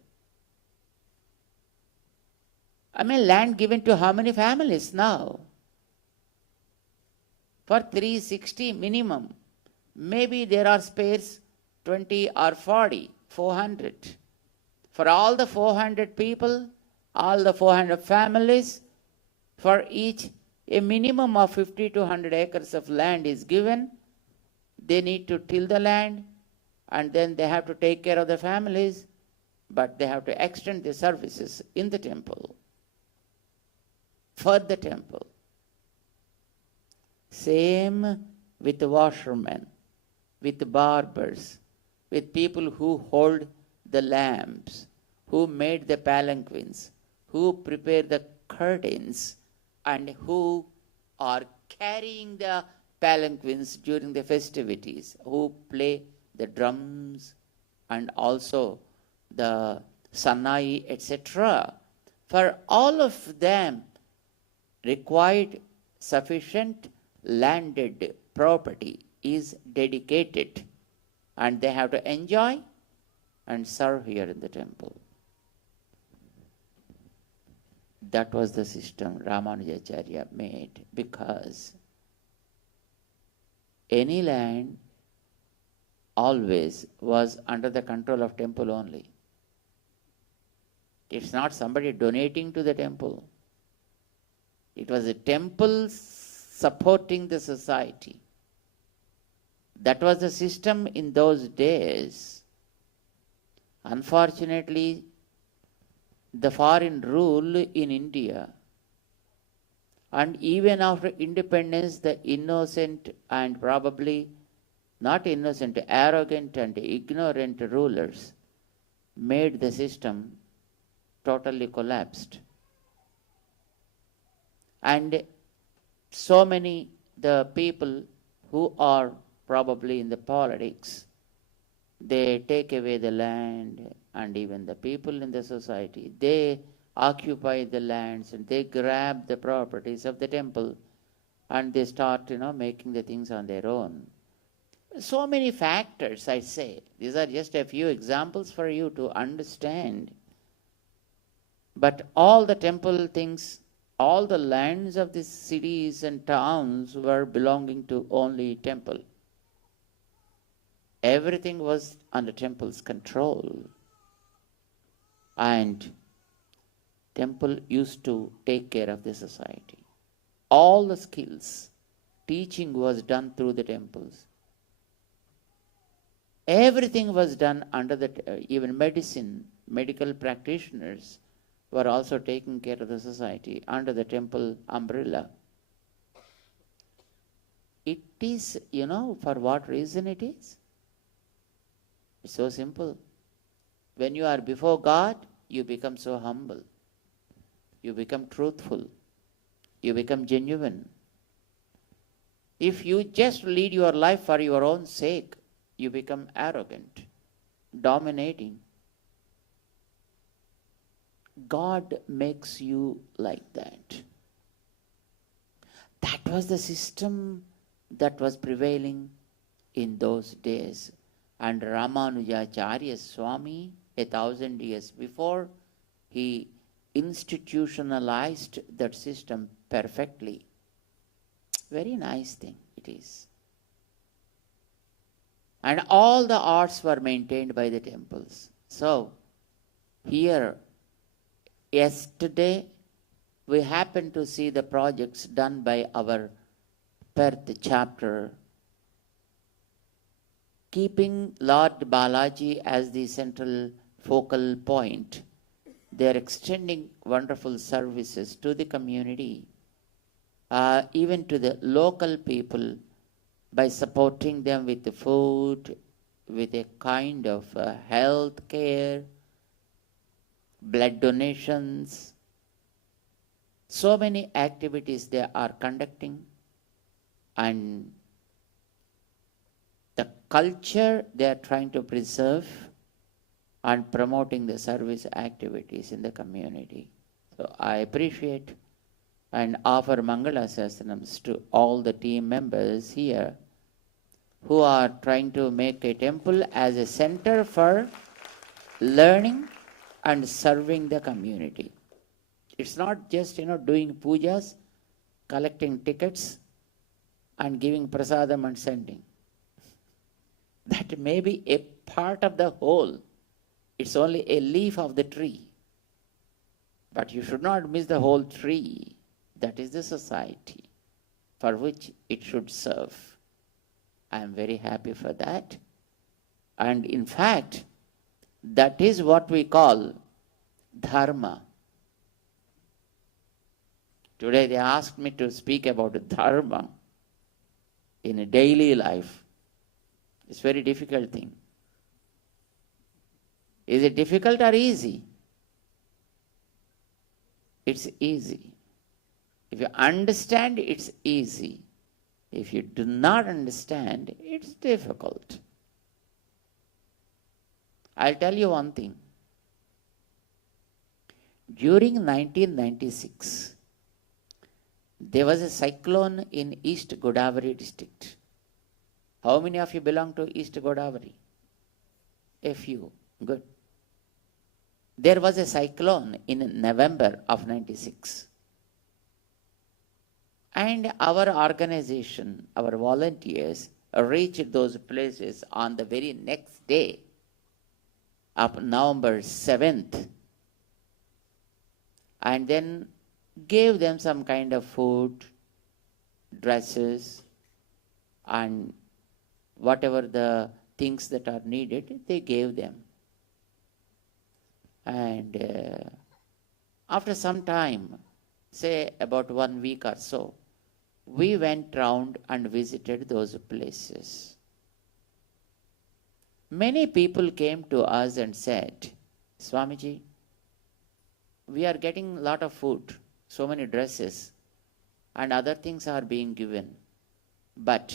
Land given to how many families now? For 360 minimum. Maybe there are spares 20 or 40, 400. For all the 400 people, all the 400 families, for each a minimum of 50 to 100 acres of land is given. They need to till the land, and then they have to take care of the families, but they have to extend the services in the temple, for the temple. Same with the washermen, with the barbers, with people who hold the lamps, who made the palanquins, who prepare the curtains, and who are carrying the palanquins during the festivities, who play the drums and also the sannai, etc. For all of them required sufficient landed property is dedicated, and they have to enjoy and serve here in the temple. That was the system Ramanujacharya made, because any land always was under the control of temple only. It's not somebody donating to the temple. It was the temple supporting the society. That was the system in those days. Unfortunately, the foreign rule in India, and even after independence, the innocent and probably not innocent, arrogant and ignorant rulers made the system totally collapsed. And so many the people who are probably in the politics, they take away the land, and even the people in the society, they occupy the lands and they grab the properties of the temple, and they start, making the things on their own. So many factors, I say. These are just a few examples for you to understand. But all the temple things, all the lands of the cities and towns were belonging to only temple. Everything was under temple's control. And temple used to take care of the society. All the skills, teaching was done through the temples. Everything was done under the, even medicine, medical practitioners were also taking care of the society under the temple umbrella. It is, for what reason it is? It's so simple. When you are before God, you become so humble. you become truthful, you become genuine. If you just lead your life for your own sake, you become arrogant, dominating. God makes you like that. That was the system that was prevailing in those days. And Ramanujacharya Swami, 1,000 years before, he institutionalized that system perfectly. Very nice thing it is. And all the arts were maintained by the temples. So, here, yesterday, we happened to see the projects done by our Perth chapter, keeping Lord Balaji as the central focal point. They are extending wonderful services to the community, even to the local people, by supporting them with the food, with a kind of health care, blood donations. So many activities they are conducting, and the culture they are trying to preserve and promoting the service activities in the community. So I appreciate and offer Mangala Sastranams to all the team members here who are trying to make a temple as a center for learning and serving the community. It's not just, doing pujas, collecting tickets and giving prasadam and sending. That may be a part of the whole. It's only a leaf of the tree. But you should not miss the whole tree. That is the society for which it should serve. I am very happy for that. And in fact, that is what we call Dharma. Today they asked me to speak about Dharma in a daily life. It's a very difficult thing. Is it difficult or easy? It's easy. If you understand, it's easy. If you do not understand, it's difficult. I'll tell you one thing. During 1996, there was a cyclone in East Godavari district. How many of you belong to East Godavari? A few. Good. There was a cyclone in November of 96. And our organization, our volunteers, reached those places on the very next day of November 7th. And then gave them some kind of food, dresses, and whatever the things that are needed, they gave them. And after some time, say about 1 week or so, we went round and visited those places. Many people came to us and said, Swamiji, we are getting a lot of food, so many dresses, and other things are being given. But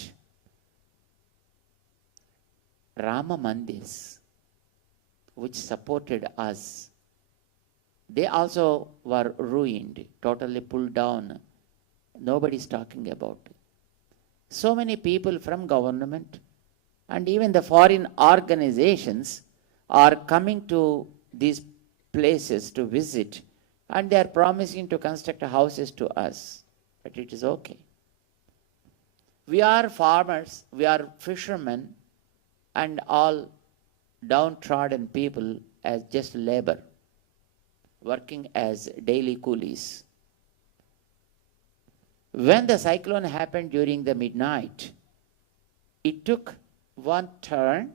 Rama Mandirs, which supported us, they also were ruined, totally pulled down. Nobody's talking about it. So many people from government and even the foreign organizations are coming to these places to visit, and they are promising to construct houses to us. But it is okay. We are farmers, we are fishermen, and all downtrodden people as just labor, working as daily coolies. When the cyclone happened during the midnight, it took one turn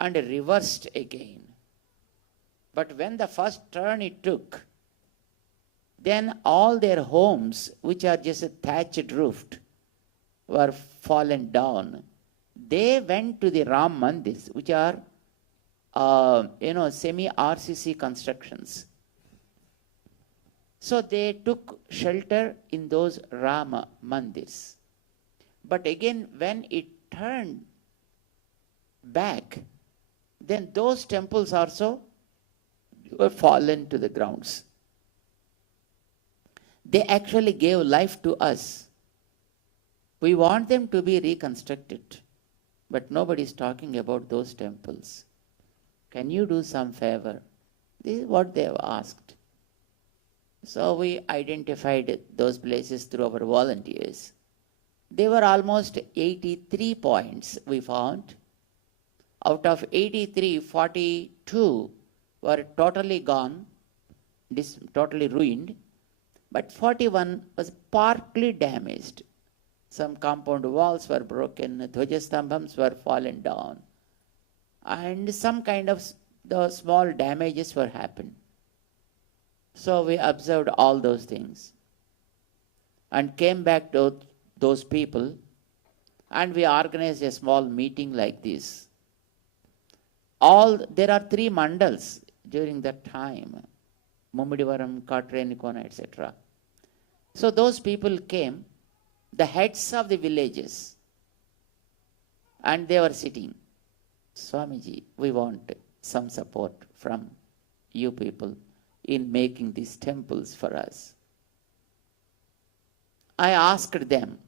and reversed again. But when the first turn it took, then all their homes, which are just a thatched roof, were fallen down. They went to the Ram Mandirs, which are semi-RCC constructions. So they took shelter in those Rama mandirs. But again, when it turned back, then those temples also were fallen to the grounds. They actually gave life to us. We want them to be reconstructed, but nobody is talking about those temples. Can you do some favor? This is what they have asked. So we identified those places through our volunteers. There were almost 83 points we found. Out of 83, 42 were totally gone, totally ruined, but 41 was partly damaged. Some compound walls were broken, dhwajastambhams were fallen down, and some kind of the small damages were happened. So we observed all those things and came back to those people, and we organized a small meeting like this. There are 3 mandals during that time, Mummidivaram, Katranikona, etc. So those people came, the heads of the villages, and they were sitting. Swamiji, we want some support from you people in making these temples for us. I asked them,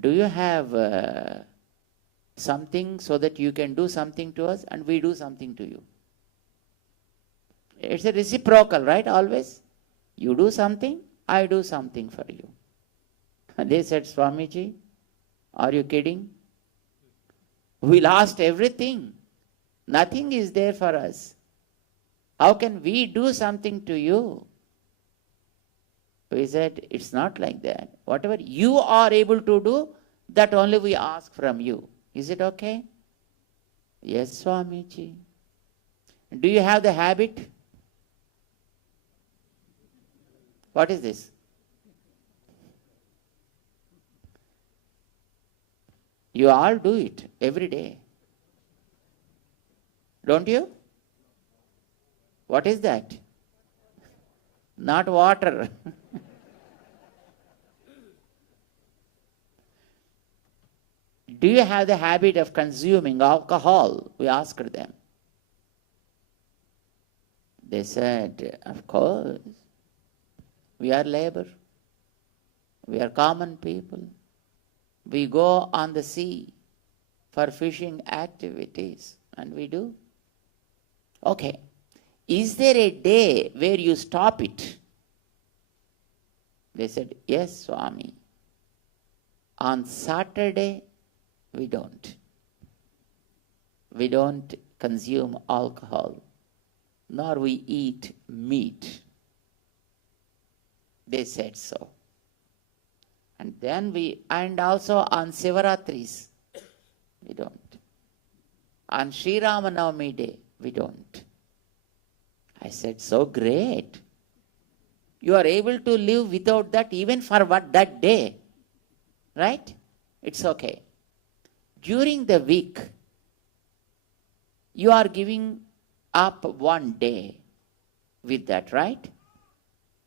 do you have something so that you can do something to us and we do something to you? It's a reciprocal, right? Always. You do something, I do something for you. And they said, Swamiji, are you kidding? We lost everything. Nothing is there for us. How can we do something to you? We said, it's not like that. Whatever you are able to do, that only we ask from you. Is it okay? Yes, Swamiji. Do you have the habit? What is this? You all do it every day. Don't you? What is that? Not water. Do you have the habit of consuming alcohol? We asked them. They said, of course. We are labor. We are common people. We go on the sea for fishing activities, and we do. Okay. Is there a day where you stop it? They said, yes, Swami. On Saturday, we don't. We don't consume alcohol, nor we eat meat. They said so. And also on Sivaratris, we don't. On Sri Ramanavami Day, we don't. I said, so great. You are able to live without that even for that day. Right? It's okay. During the week, you are giving up one day with that, right?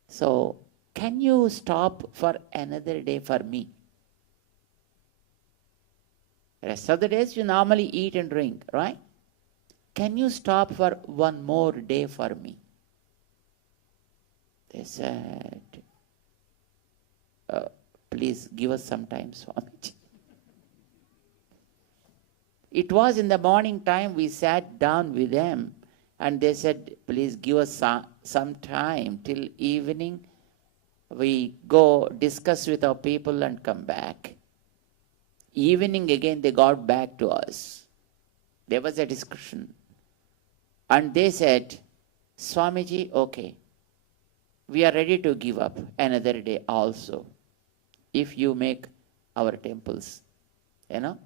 So, can you stop for another day for me? Rest of the days you normally eat and drink, right? Can you stop for one more day for me? They said, please give us some time, Swamiji. It was in the morning time we sat down with them and they said, please give us some time till evening. We go discuss with our people and come back. Evening again they got back to us. There was a discussion. And they said, Swamiji, okay, we are ready to give up another day also, if you make our temples, And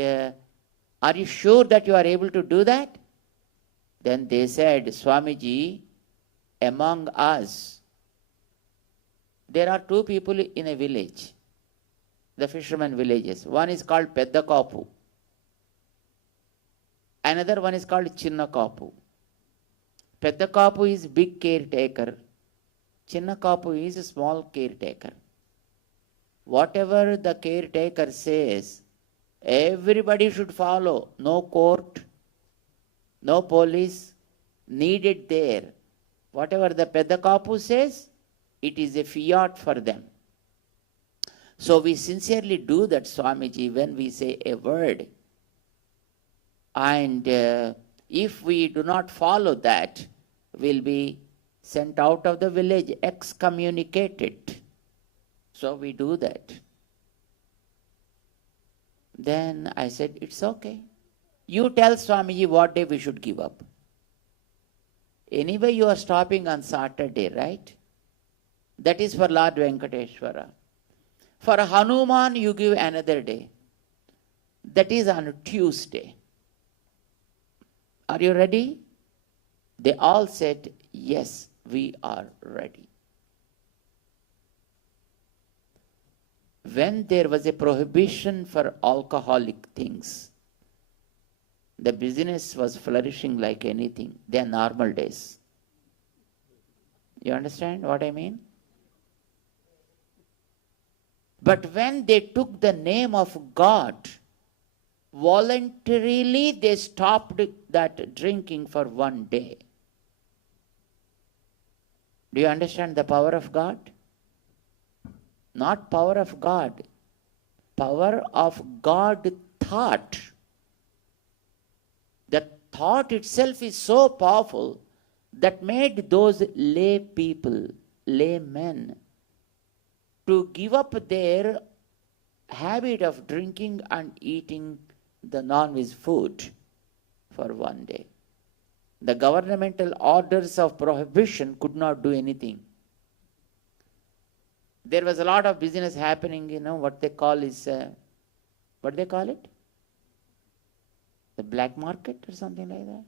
are you sure that you are able to do that? Then they said, Swamiji, among us, there are 2 people in a village, the fishermen villages. One is called Pedda Kapu. Another one is called Chinna Kapu. Pedda Kapu is big caretaker. Chinna Kapu is a small caretaker. Whatever the caretaker says, everybody should follow. No court, no police needed there. Whatever the Pedda Kapu says, it is a fiat for them. So we sincerely do that, Swamiji, when we say a word. And if we do not follow that, we'll be sent out of the village, excommunicated. So we do that. Then I said, it's okay. You tell Swamiji what day we should give up. Anyway, you are stopping on Saturday, right? That is for Lord Venkateshwara. For Hanuman, you give another day. That is on Tuesday. Are you ready? They all said, yes, we are ready. When there was a prohibition for alcoholic things, the business was flourishing like anything. They are normal days. You understand what I mean? But when they took the name of God, voluntarily they stopped that drinking for one day. Do you understand the power of God? Not power of God. Power of God thought. The thought itself is so powerful that made those lay people, laymen, to give up their habit of drinking and eating the non-veg food for one day. The governmental orders of prohibition could not do anything. There was a lot of business happening, what they call is, what they call it? The black market or something like that.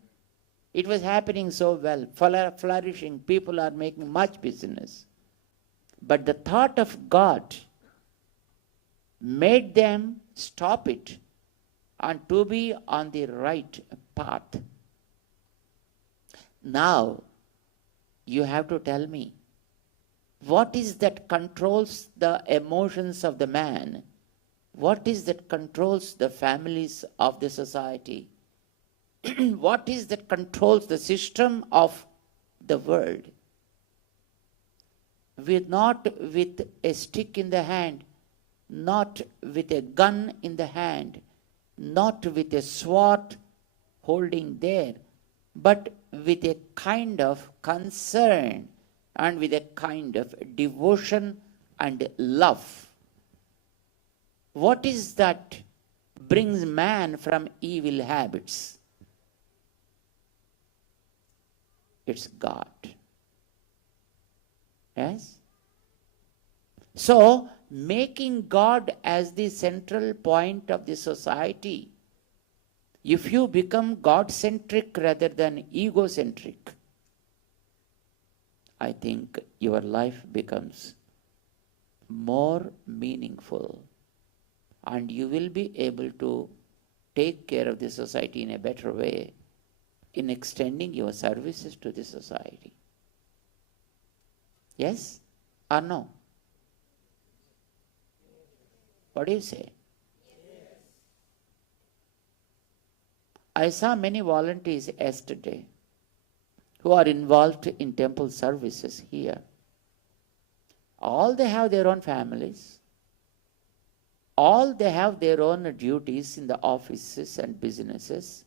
It was happening so well, flourishing, people are making much business. But the thought of God made them stop it and to be on the right path. Now, you have to tell me, what is that controls the emotions of the man? What is that controls the families of the society? What is that controls the system of the world? Not with a stick in the hand, not with a gun in the hand, not with a sword holding there, but with a kind of concern and with a kind of devotion and love. What is that brings man from evil habits? It's God. Yes? So, making God as the central point of the society, if you become God-centric rather than egocentric, I think your life becomes more meaningful and you will be able to take care of the society in a better way in extending your services to the society. Yes or no? What do you say? Yes. I saw many volunteers yesterday who are involved in temple services here. All they have their own families. All they have their own duties in the offices and businesses.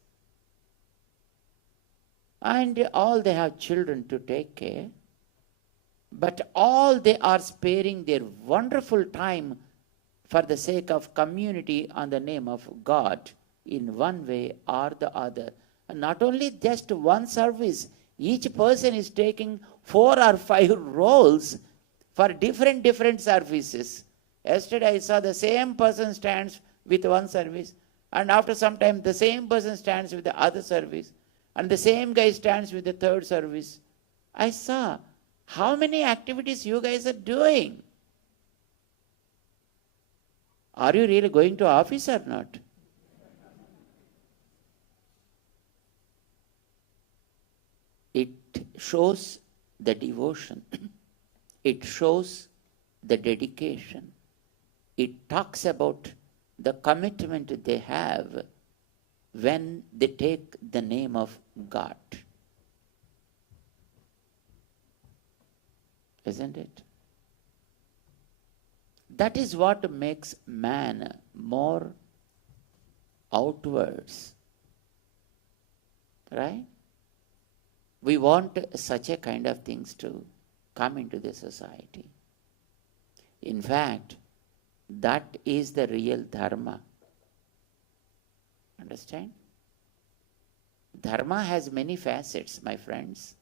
And all they have children to take care. But all they are sparing their wonderful time for the sake of community on the name of God in one way or the other. And not only just one service, each person is taking 4 or 5 roles for different services. Yesterday I saw the same person stands with one service, and after some time the same person stands with the other service, and the same guy stands with the third service. I saw how many activities you guys are doing. Are you really going to office or not? It shows the devotion. It shows the dedication. It talks about the commitment they have when they take the name of God. Isn't it? That is what makes man more outwards. Right? We want such a kind of things to come into the society. In fact, that is the real Dharma. Understand? Dharma has many facets, my friends.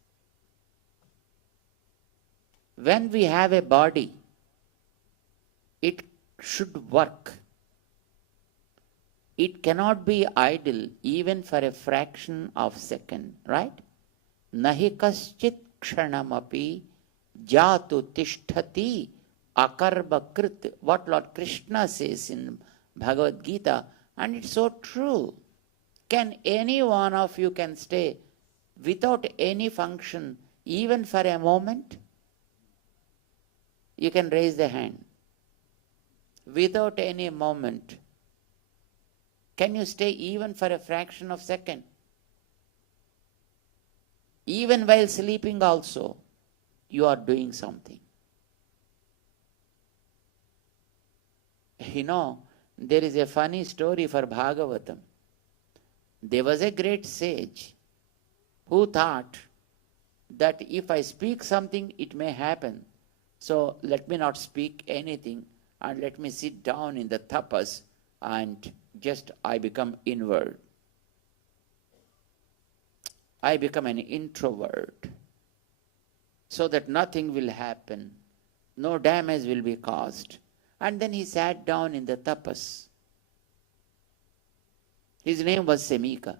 When we have a body, it should work. It cannot be idle even for a fraction of a second, right? Nahi kaschit kshanamapi jatu tishtati akarba krit. What Lord Krishna says in Bhagavad Gita, and it's so true. Can any one of you can stay without any function even for a moment? You can raise the hand. Without any moment. Can you stay even for a fraction of a second? Even while sleeping also, you are doing something. You know, there is a funny story for Bhagavatam. There was a great sage who thought that if I speak something, it may happen. So let me not speak anything and let me sit down in the tapas and just I become inward. I become an introvert so that nothing will happen, no damage will be caused. And then he sat down in the tapas. His name was Semika.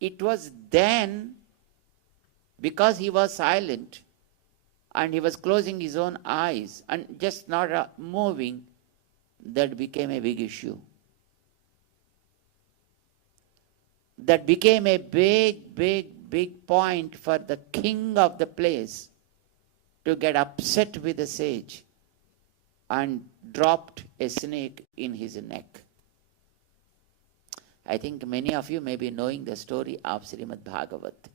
It was then, because he was silent and he was closing his own eyes and just not moving, that became a big issue. That became a big point for the king of the place to get upset with the sage and dropped a snake in his neck. I think many of you may be knowing the story of Srimad Bhagavat.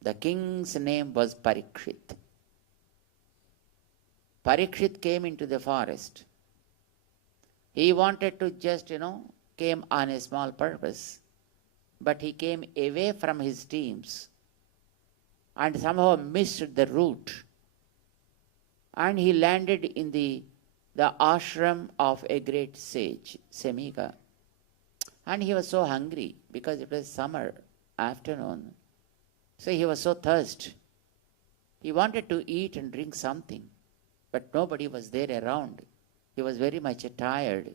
The king's name was Parikshit. Parikshit came into the forest. He wanted to just, came on a small purpose. But he came away from his teams and somehow missed the route. And he landed in the ashram of a great sage, Semika. And he was so hungry because it was summer afternoon. So he was so thirsty. He wanted to eat and drink something, but nobody was there around. He was very much tired.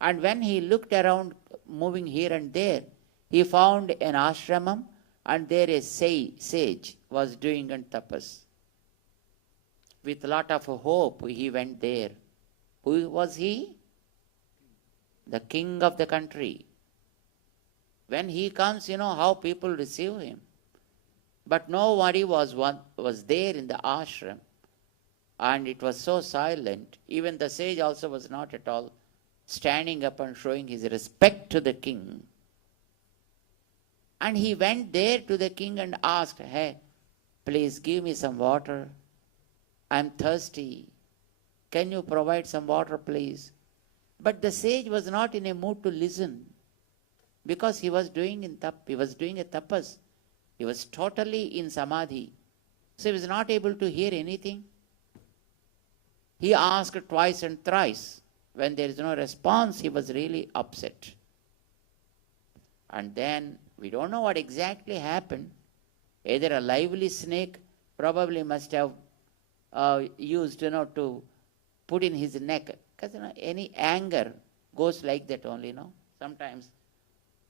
And when he looked around, moving here and there, he found an ashramam, and there a sage was doing an tapas. With a lot of hope, he went there. Who was he? The king of the country. When he comes, how people receive him. But nobody was there in the ashram. And it was so silent. Even the sage also was not at all standing up and showing his respect to the king. And he went there to the king and asked, "Hey, please give me some water. I'm thirsty. Can you provide some water, please?" But the sage was not in a mood to listen because he was doing a tapas. He was totally in samadhi. So he was not able to hear anything. He asked twice and thrice. When there is no response, he was really upset. And then we don't know what exactly happened. Either a lively snake probably must have used, to put in his neck. Because any anger goes like that only, Sometimes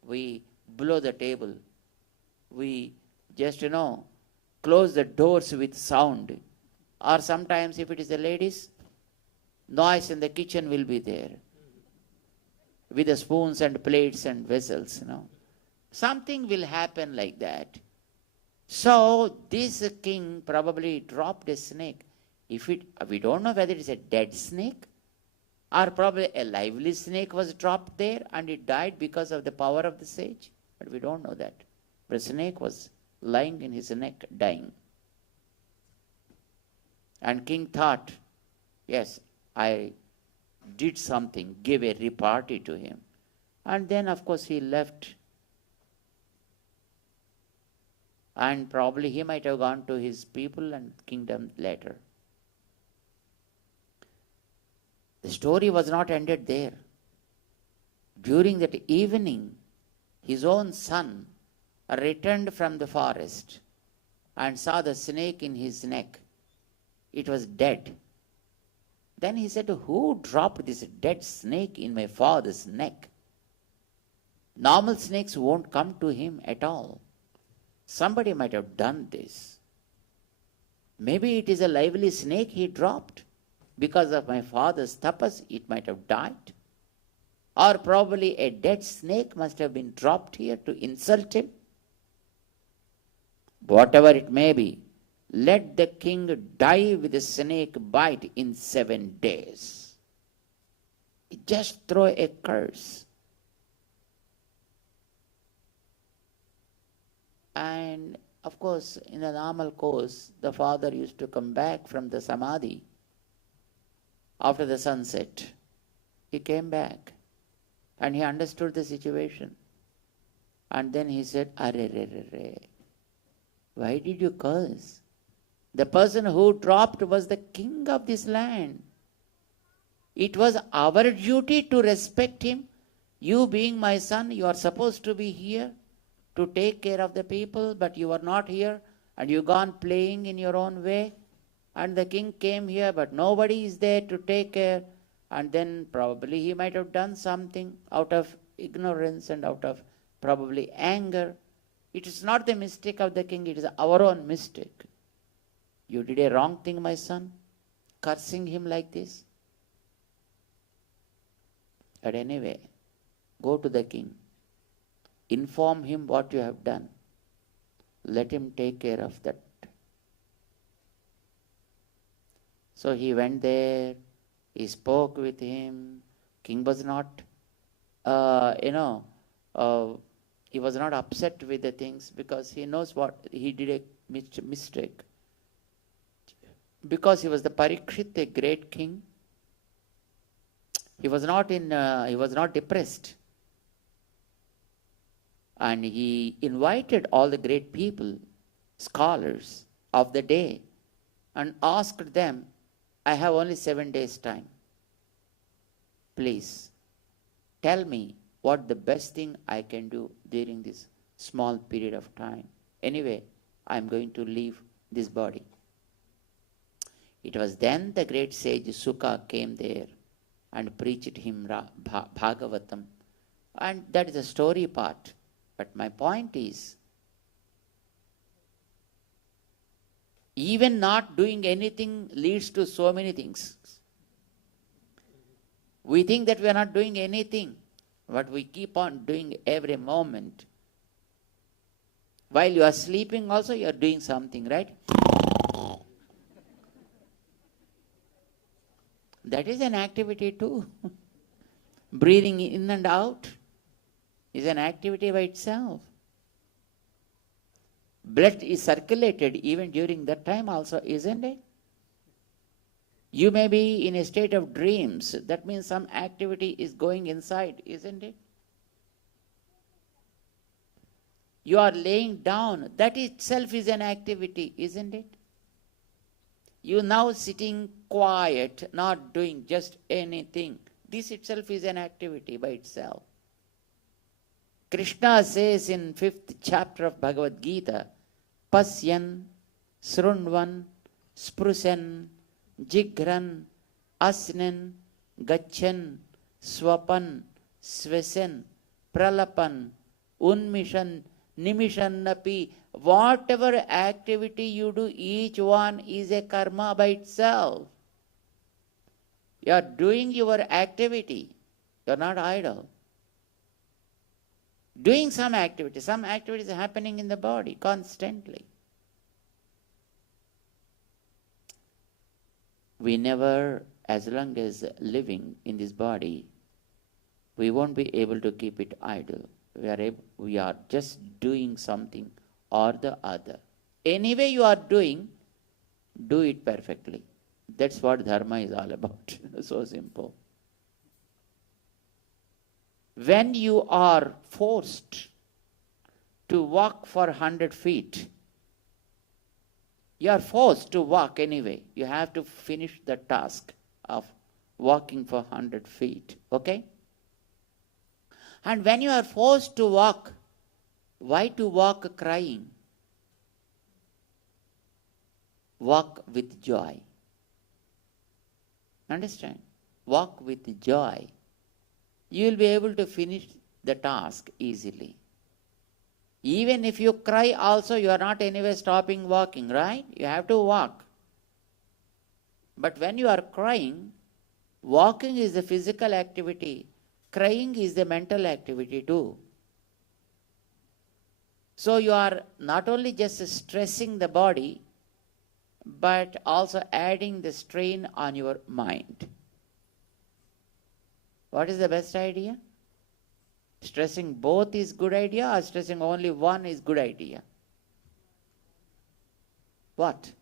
we blow the table. We just, close the doors with sound. Or sometimes if it is the ladies, noise in the kitchen will be there. With the spoons and plates and vessels, Something will happen like that. So this king probably dropped a snake. We don't know whether it's a dead snake or probably a lively snake was dropped there and it died because of the power of the sage. But we don't know that. But a snake was lying in his neck, dying. And king thought, yes, I did something, gave a repartee to him. And then, of course, he left. And probably he might have gone to his people and kingdom later. The story was not ended there. During that evening, his own son returned from the forest and saw the snake in his neck. It was dead. Then he said, who dropped this dead snake in my father's neck? Normal snakes won't come to him at all. Somebody might have done this. Maybe it is a lively snake he dropped. Because of my father's tapas, it might have died. Or probably a dead snake must have been dropped here to insult him. Whatever it may be, let the king die with a snake bite in 7 days. Just throw a curse. And of course, in the normal course, the father used to come back from the samadhi after the sunset. He came back and he understood the situation. And then he said, Arre, why did you curse? The person who dropped was the king of this land. It was our duty to respect him. You being my son, you are supposed to be here to take care of the people, but you are not here and you gone playing in your own way. And the king came here, but nobody is there to take care. And then probably he might have done something out of ignorance and out of probably anger. It is not the mistake of the king, it is our own mistake. You did a wrong thing, my son, cursing him like this. But anyway, go to the king. Inform him what you have done. Let him take care of that. So he went there, he spoke with him. King was not, he was not upset with the things because he knows what he did a mistake. Because he was the Parikshit, a great king, he was not depressed. And he invited all the great people, scholars of the day, and asked them, I have only 7 days time. Please, tell me what the best thing I can do during this small period of time. Anyway, I am going to leave this body. It was then the great sage Sukha came there and preached him Bhagavatam. And that is the story part. But my point is, even not doing anything leads to so many things. We think that we are not doing anything, but we keep on doing every moment. While you are sleeping also, you are doing something, right? That is an activity too. Breathing in and out is an activity by itself. Blood is circulated even during that time also, isn't it? You may be in a state of dreams. That means some activity is going inside, isn't it? You are laying down. That itself is an activity, isn't it? You now sitting quiet, not doing just anything. This itself is an activity by itself. Krishna says in 5th chapter of Bhagavad Gita, Pasyan, Srunvan, Sprusan, Jigran, Asnan, Gachan, Swapan, Svesan, Pralapan, Unmishan, Nimishannapi. Whatever activity you do, each one is a karma by itself. You are doing your activity. You are not idle. Doing some activity. Some activity is happening in the body constantly. we never, as long as living in this body, we won't be able to keep it idle. We are just doing something or the other. Anyway you are doing, do it perfectly. That's what Dharma is all about. So simple. When you are forced to walk for 100 feet, you are forced to walk anyway. You have to finish the task of walking for 100 feet. Okay? And when you are forced to walk, why to walk crying? Walk with joy. Understand? Walk with joy. You will be able to finish the task easily. Even if you cry also, you are not anyway stopping walking, right? You have to walk. But when you are crying, walking is the physical activity. Crying is the mental activity too. So you are not only just stressing the body, but also adding the strain on your mind. What is the best idea? Stressing both is good idea or stressing only one is good idea? What?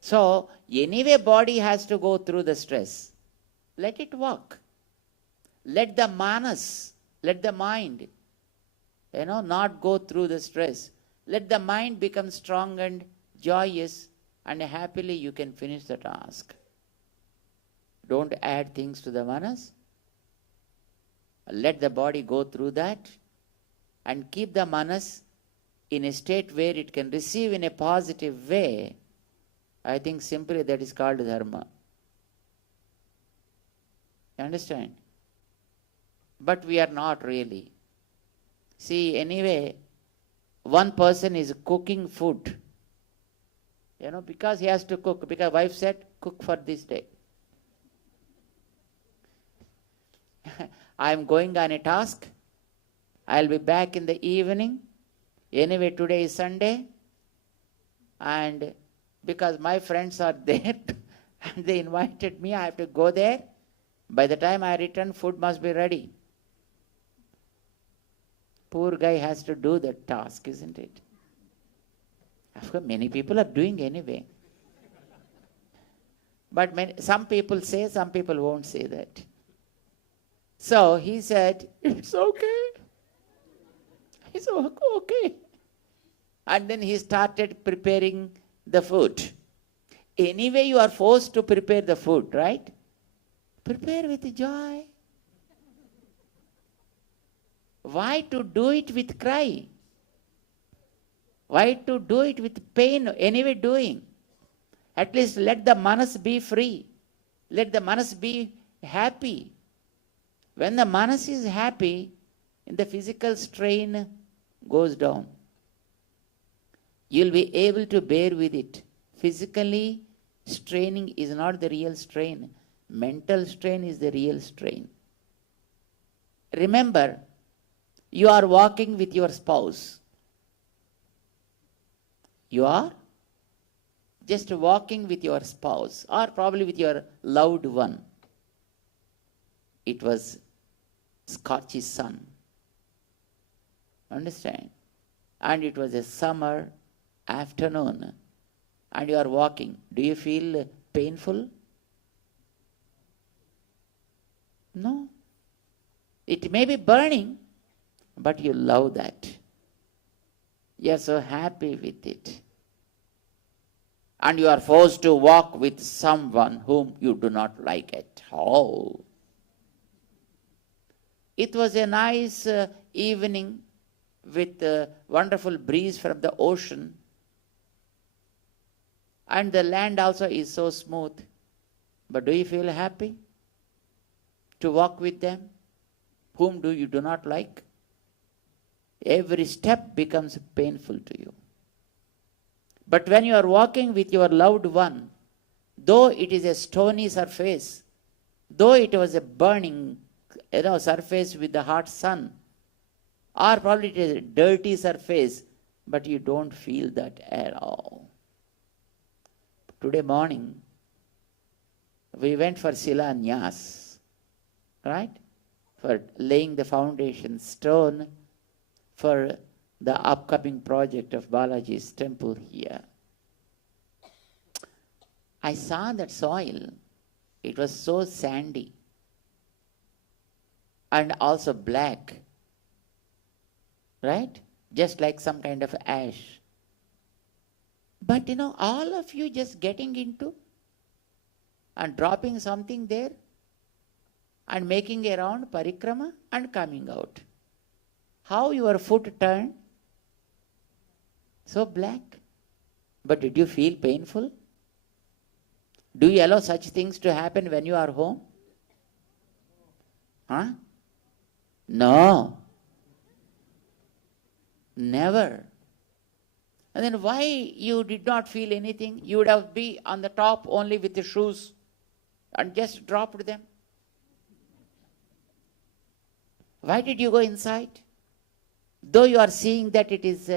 So, anyway body has to go through the stress. Let it work. Let the manas, let the mind, not go through the stress. Let the mind become strong and joyous, and happily you can finish the task. Don't add things to the manas. Let the body go through that and keep the manas in a state where it can receive in a positive way. I think simply that is called Dharma. You understand? But we are not really. See, anyway, one person is cooking food, because he has to cook, because wife said, cook for this day. I am going on a task. I will be back in the evening. Anyway, today is Sunday. And because my friends are there, and they invited me, I have to go there. By the time I return, food must be ready. Poor guy has to do that task, isn't it? Of course, many people are doing anyway. But some people say, some people won't say that. So he said, it's okay. He said, okay. And then he started preparing the food. Anyway, you are forced to prepare the food, right? Prepare with joy. Why to do it with cry? Why to do it with pain? Anyway doing. At least let the manas be free. Let the manas be happy. When the manas is happy, the physical strain goes down. You'll be able to bear with it. Physically, straining is not the real strain. Mental strain is the real strain. Remember, you are walking with your spouse. You are just walking with your spouse or probably with your loved one. It was scorchy sun. Understand? And it was a summer afternoon and you are walking. Do you feel painful? No. It may be burning, but you love that. You are so happy with it. And you are forced to walk with someone whom you do not like at all. It was a nice evening with a wonderful breeze from the ocean. And the land also is so smooth. But do you feel happy to walk with them? Whom do you do not like? Every step becomes painful to you. But when you are walking with your loved one, though it is a stony surface, though it was a burning surface with the hot sun, or probably it is a dirty surface, but you don't feel that at all. today morning, we went for Silanyas, right? For laying the foundation stone for the upcoming project of Balaji's temple here. I saw that soil. It was so sandy and also black, right? Just like some kind of ash. But all of you just getting into and dropping something there and making a round parikrama and coming out. How your foot turned? So black. But did you feel painful? Do you allow such things to happen when you are home? Huh? No. Never. And then why you did not feel anything? You would have been on the top only with the shoes and just dropped them. Why did you go inside? Though you are seeing that it is,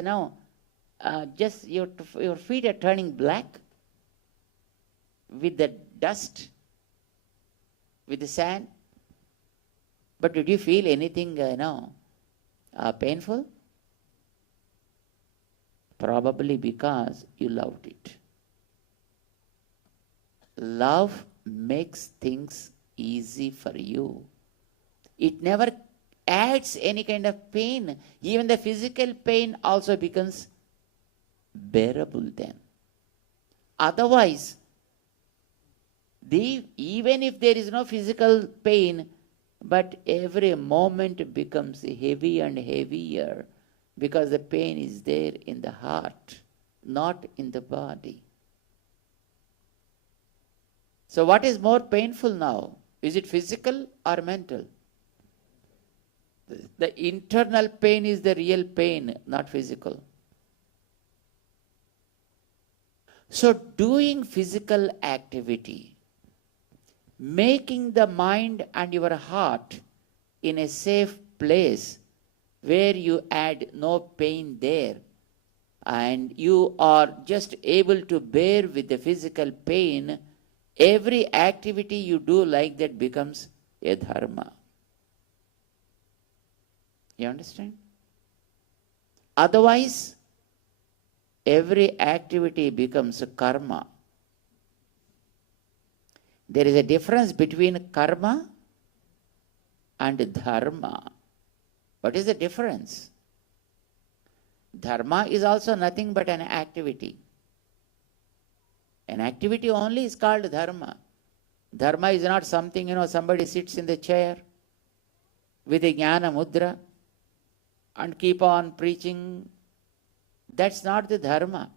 just your feet are turning black with the dust, with the sand. But did you feel anything, painful? Probably because you loved it. Love makes things easy for you. It never adds any kind of pain. Even the physical pain also becomes bearable then. Otherwise, even if there is no physical pain, but every moment becomes heavy and heavier because the pain is there in the heart, not in the body. So what is more painful now? Is it physical or mental? The internal pain is the real pain, not physical. So doing physical activity, making the mind and your heart in a safe place where you add no pain there, and you are just able to bear with the physical pain, every activity you do like that becomes a dharma. You understand? Otherwise, every activity becomes a karma. There is a difference between karma and dharma. What is the difference? Dharma is also nothing but an activity. An activity only is called dharma. Dharma is not something, somebody sits in the chair with a jnana mudra and keep on preaching. That's not the dharma.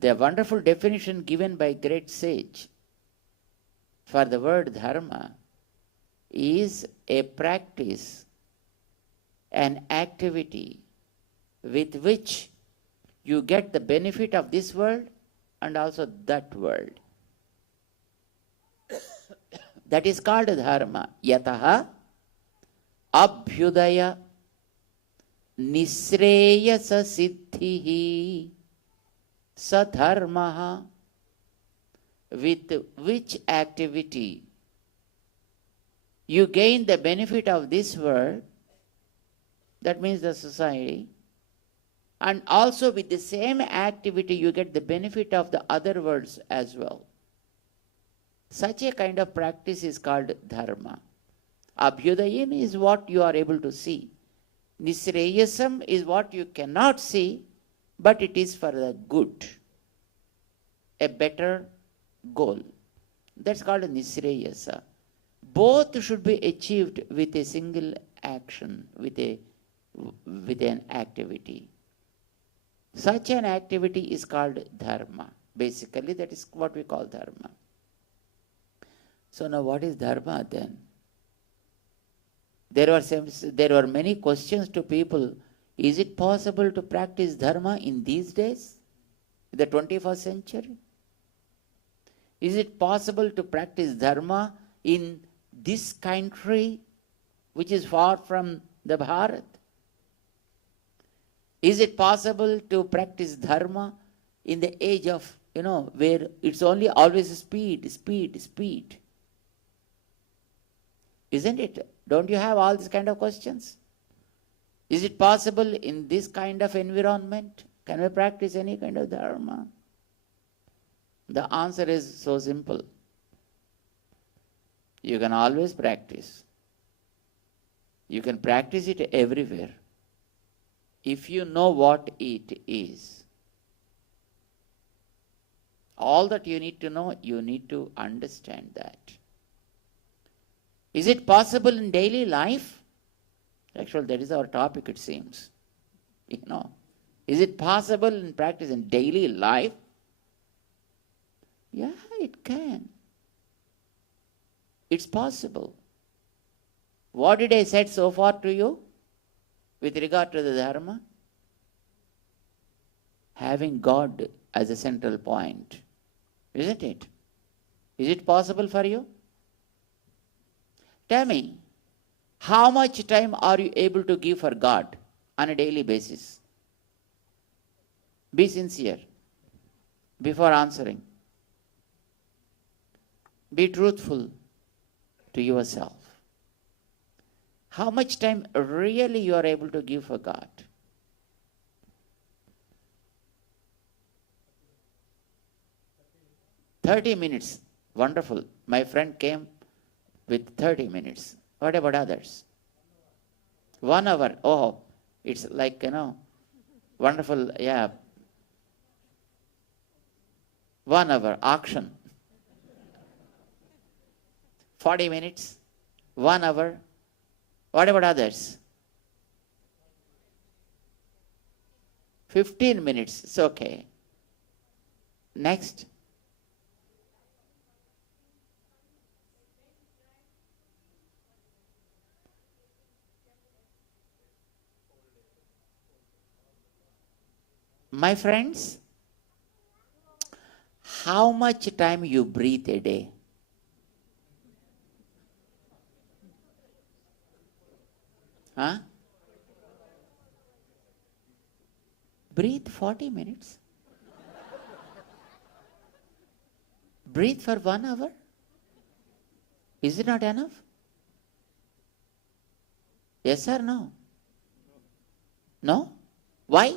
The wonderful definition given by great sage for the word dharma is a practice, an activity with which you get the benefit of this world and also that world. That is called dharma. Yataha abhyudaya nisreyasa siddhihi sadharmaha, with which activity you gain the benefit of this world, that means the society, and also with the same activity you get the benefit of the other worlds as well. Such a kind of practice is called dharma. Abhyudayam is what you are able to see. Nisreyasam is what you cannot see, but it is for the good, a better goal. That's called nisreyasa. Both should be achieved with a single action, with an activity. Such an activity is called dharma. Basically, that is what we call dharma. So now what is dharma then? There were many questions to people. Is it possible to practice dharma in these days, in the 21st century? Is it possible to practice dharma in this country, which is far from the Bharat? Is it possible to practice dharma in the age of where it's only always speed, speed, speed. Isn't it? Don't you have all these kind of questions? Is it possible in this kind of environment? Can we practice any kind of dharma? The answer is so simple. You can always practice. You can practice it everywhere. If you know what it is. All that you need to know, you need to understand that. Is it possible in daily life? Actually, that is our topic, it seems. Is it possible in practice in daily life? Yeah, it can. It's possible. What did I say so far to you with regard to the Dharma? Having God as a central point. Isn't it? Is it possible for you? Tell me, how much time are you able to give for God on a daily basis? Be sincere before answering. Be truthful to yourself. How much time really you are able to give for God? "30 minutes. Wonderful. My friend came with 30 minutes. What about others? 1 hour. Oh, it's like, wonderful. Yeah. 1 hour. Auction. 40 minutes. 1 hour. What about others? 15 minutes. It's okay. Next. My friends, how much time you breathe a day? Huh? Breathe 40 minutes. Breathe for 1 hour. Is it not enough? Yes or no? No? Why?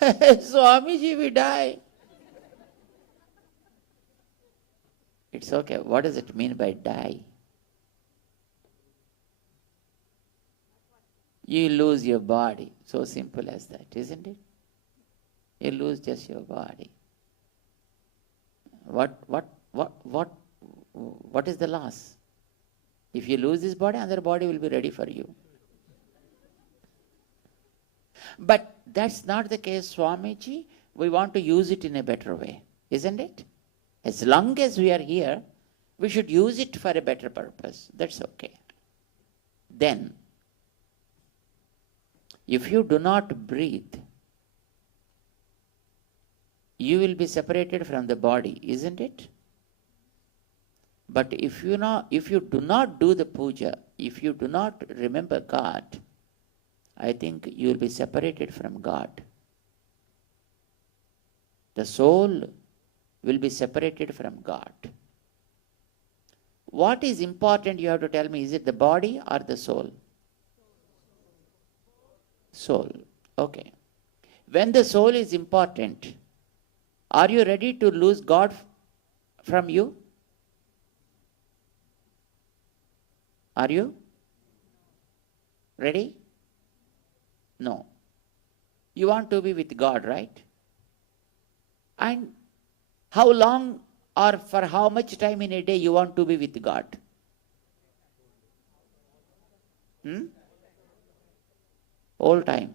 Swamiji, we die. It's okay. What does it mean by die? You lose your body. So simple as that, isn't it? You lose just your body. What is the loss? If you lose this body, another body will be ready for you. But that's not the case, Swamiji. We want to use it in a better way, isn't it? As long as we are here, we should use it for a better purpose. That's okay. Then, if you do not breathe, you will be separated from the body, isn't it? But if you do not do the puja, if you do not remember God, I think you will be separated from God. The soul will be separated from God. What is important, you have to tell me, is it the body or the soul? Soul. Okay. When the soul is important, are you ready to lose God from you? Are you? Ready? No. You want to be with God, right? And how long or for how much time in a day you want to be with God? Whole time.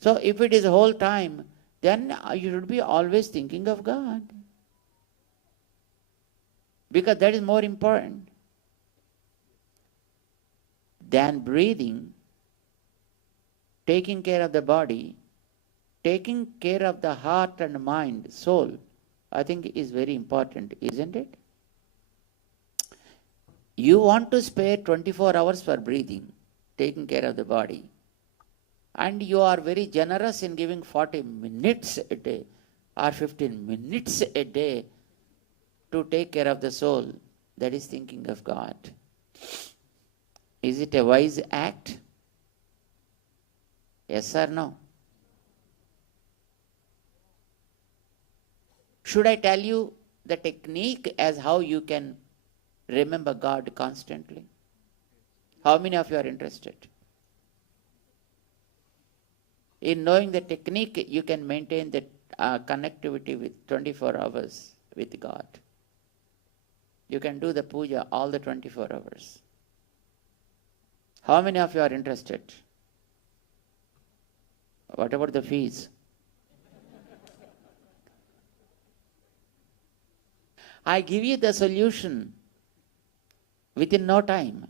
So if it is whole time, then you should be always thinking of God. Because that is more important than breathing, taking care of the body, taking care of the heart and mind, soul, I think is very important, isn't it? You want to spare 24 hours for breathing, taking care of the body. and you are very generous in giving 40 minutes a day or 15 minutes a day to take care of the soul, that is thinking of God. Is it a wise act? Yes or no? Should I tell you the technique as how you can remember God constantly? How many of you are interested? In knowing the technique, you can maintain the connectivity with 24 hours with God. You can do the puja all the 24 hours. How many of you are interested? What about the fees? I give you the solution within no time,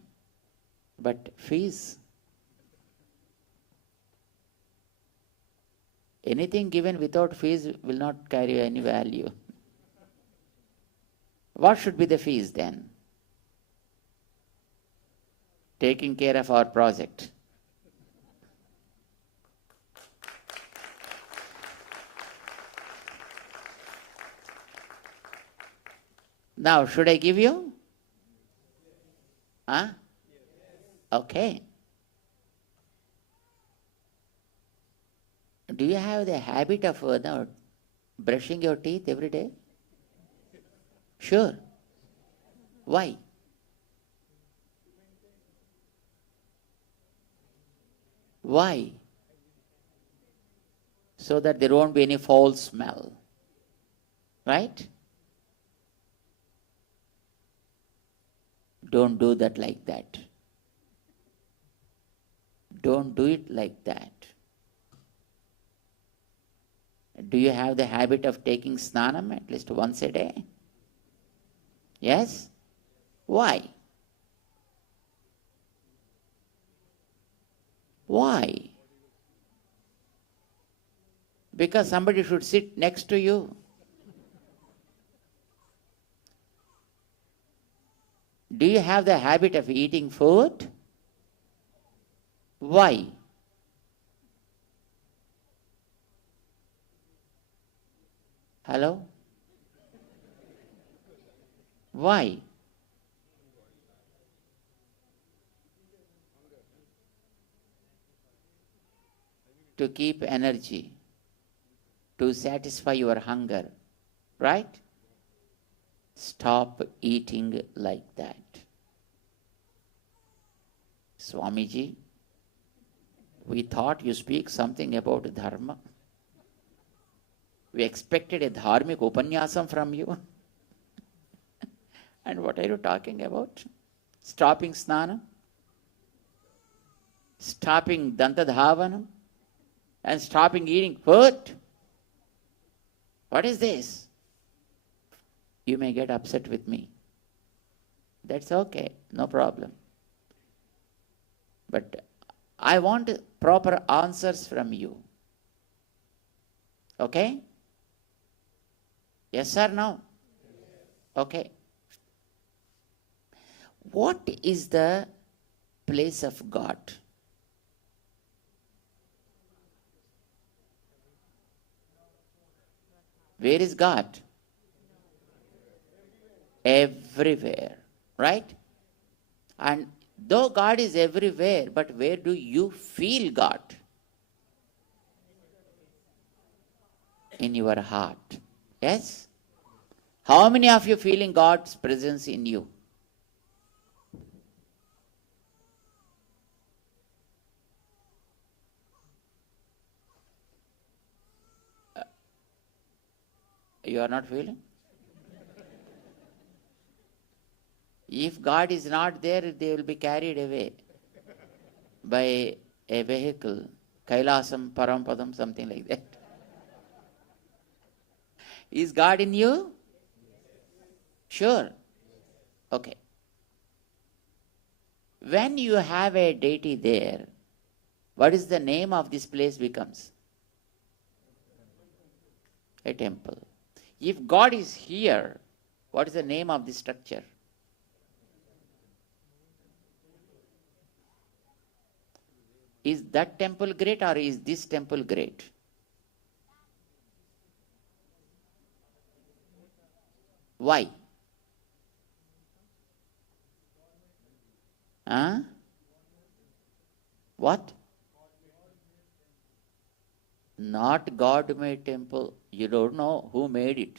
but fees. Anything given without fees will not carry any value. What should be the fees then? Taking care of our project. Now, should I give you? Huh? Okay. Do you have the habit of brushing your teeth every day? Sure. Why? Why? So that there won't be any foul smell. Right? Don't do that like that. Don't do it like that. Do you have the habit of taking snanam at least once a day? Yes? Why? Why? Because somebody should sit next to you. Do you have the habit of eating food? Why? Hello? Why? To keep energy, to satisfy your hunger, right? Stop eating like that. Swamiji, we thought you speak something about Dharma. We expected a dharmic upanyasam from you. And what are you talking about? Stopping snana? Stopping dantadhavanam? And stopping eating food? What is this? You may get upset with me. That's okay, no problem. But I want proper answers from you. Okay? Yes or no? Okay. What is the place of God? Where is God? Everywhere, right? And though God is everywhere, but where do you feel God? In your heart. Yes? How many of you feeling God's presence in you? You are not feeling? If God is not there, they will be carried away by a vehicle, Kailasam, Parampadam, something like that. Is God in you? Sure. Okay. When you have a deity there, what is the name of this place becomes? A temple. If God is here, what is the name of this structure? Is that temple great or is this temple great? Why? Huh? What? Not God-made temple. You don't know who made it.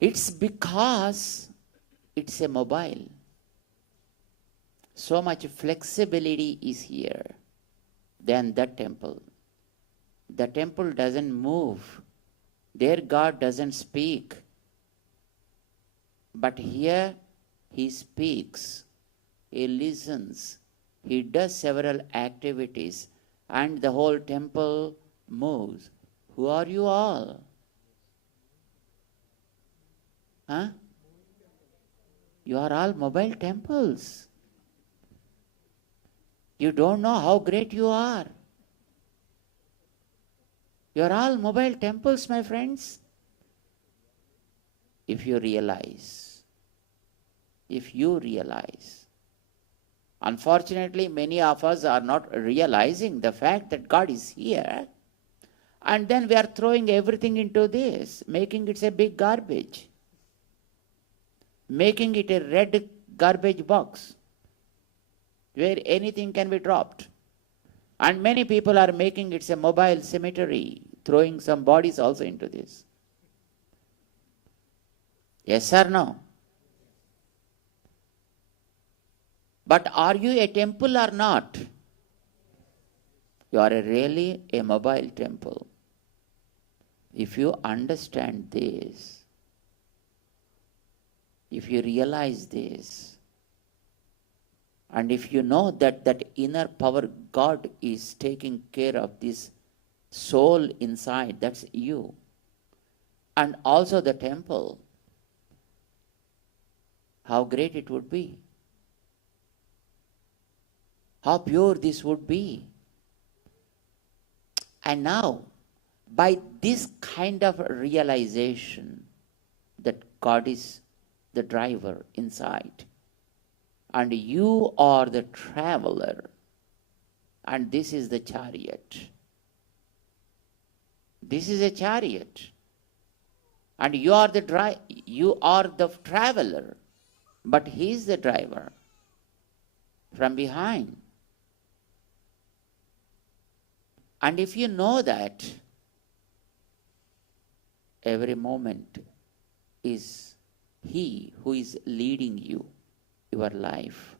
It's because it's a mobile. So much flexibility is here than that temple. The temple doesn't move. There God doesn't speak. But here He speaks. He listens. He does several activities and the whole temple moves. Who are you all? Huh? You are all mobile temples. You don't know how great you are. You are all mobile temples, my friends. If you realize. Unfortunately, many of us are not realizing the fact that God is here. And then we are throwing everything into this, making it a big garbage. Making it a red garbage box where anything can be dropped. And many people are making it a mobile cemetery, throwing some bodies also into this. Yes or no? But are you a temple or not? You are really a mobile temple. If you understand this, if you realize this, and if you know that that inner power God is taking care of this soul inside, that's you, and also the temple, how great it would be. How pure this would be. And now, by this kind of realization that God is the driver inside, and you are the traveler, and this is the chariot. This is a chariot, and you are the traveler, but He is the driver from behind. And if you know that, every moment is He who is leading you, your life.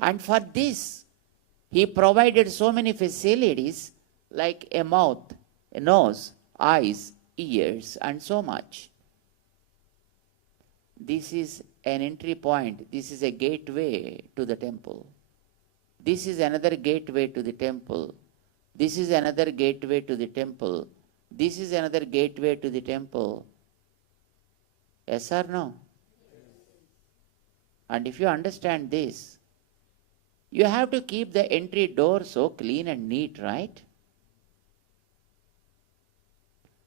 And for this, He provided so many facilities like a mouth, a nose, eyes, ears, and so much. This is an entry point. This is a gateway to the temple. This is another gateway to the temple. This is another gateway to the temple. This is another gateway to the temple. Yes or no? And if you understand this, you have to keep the entry door so clean and neat, right?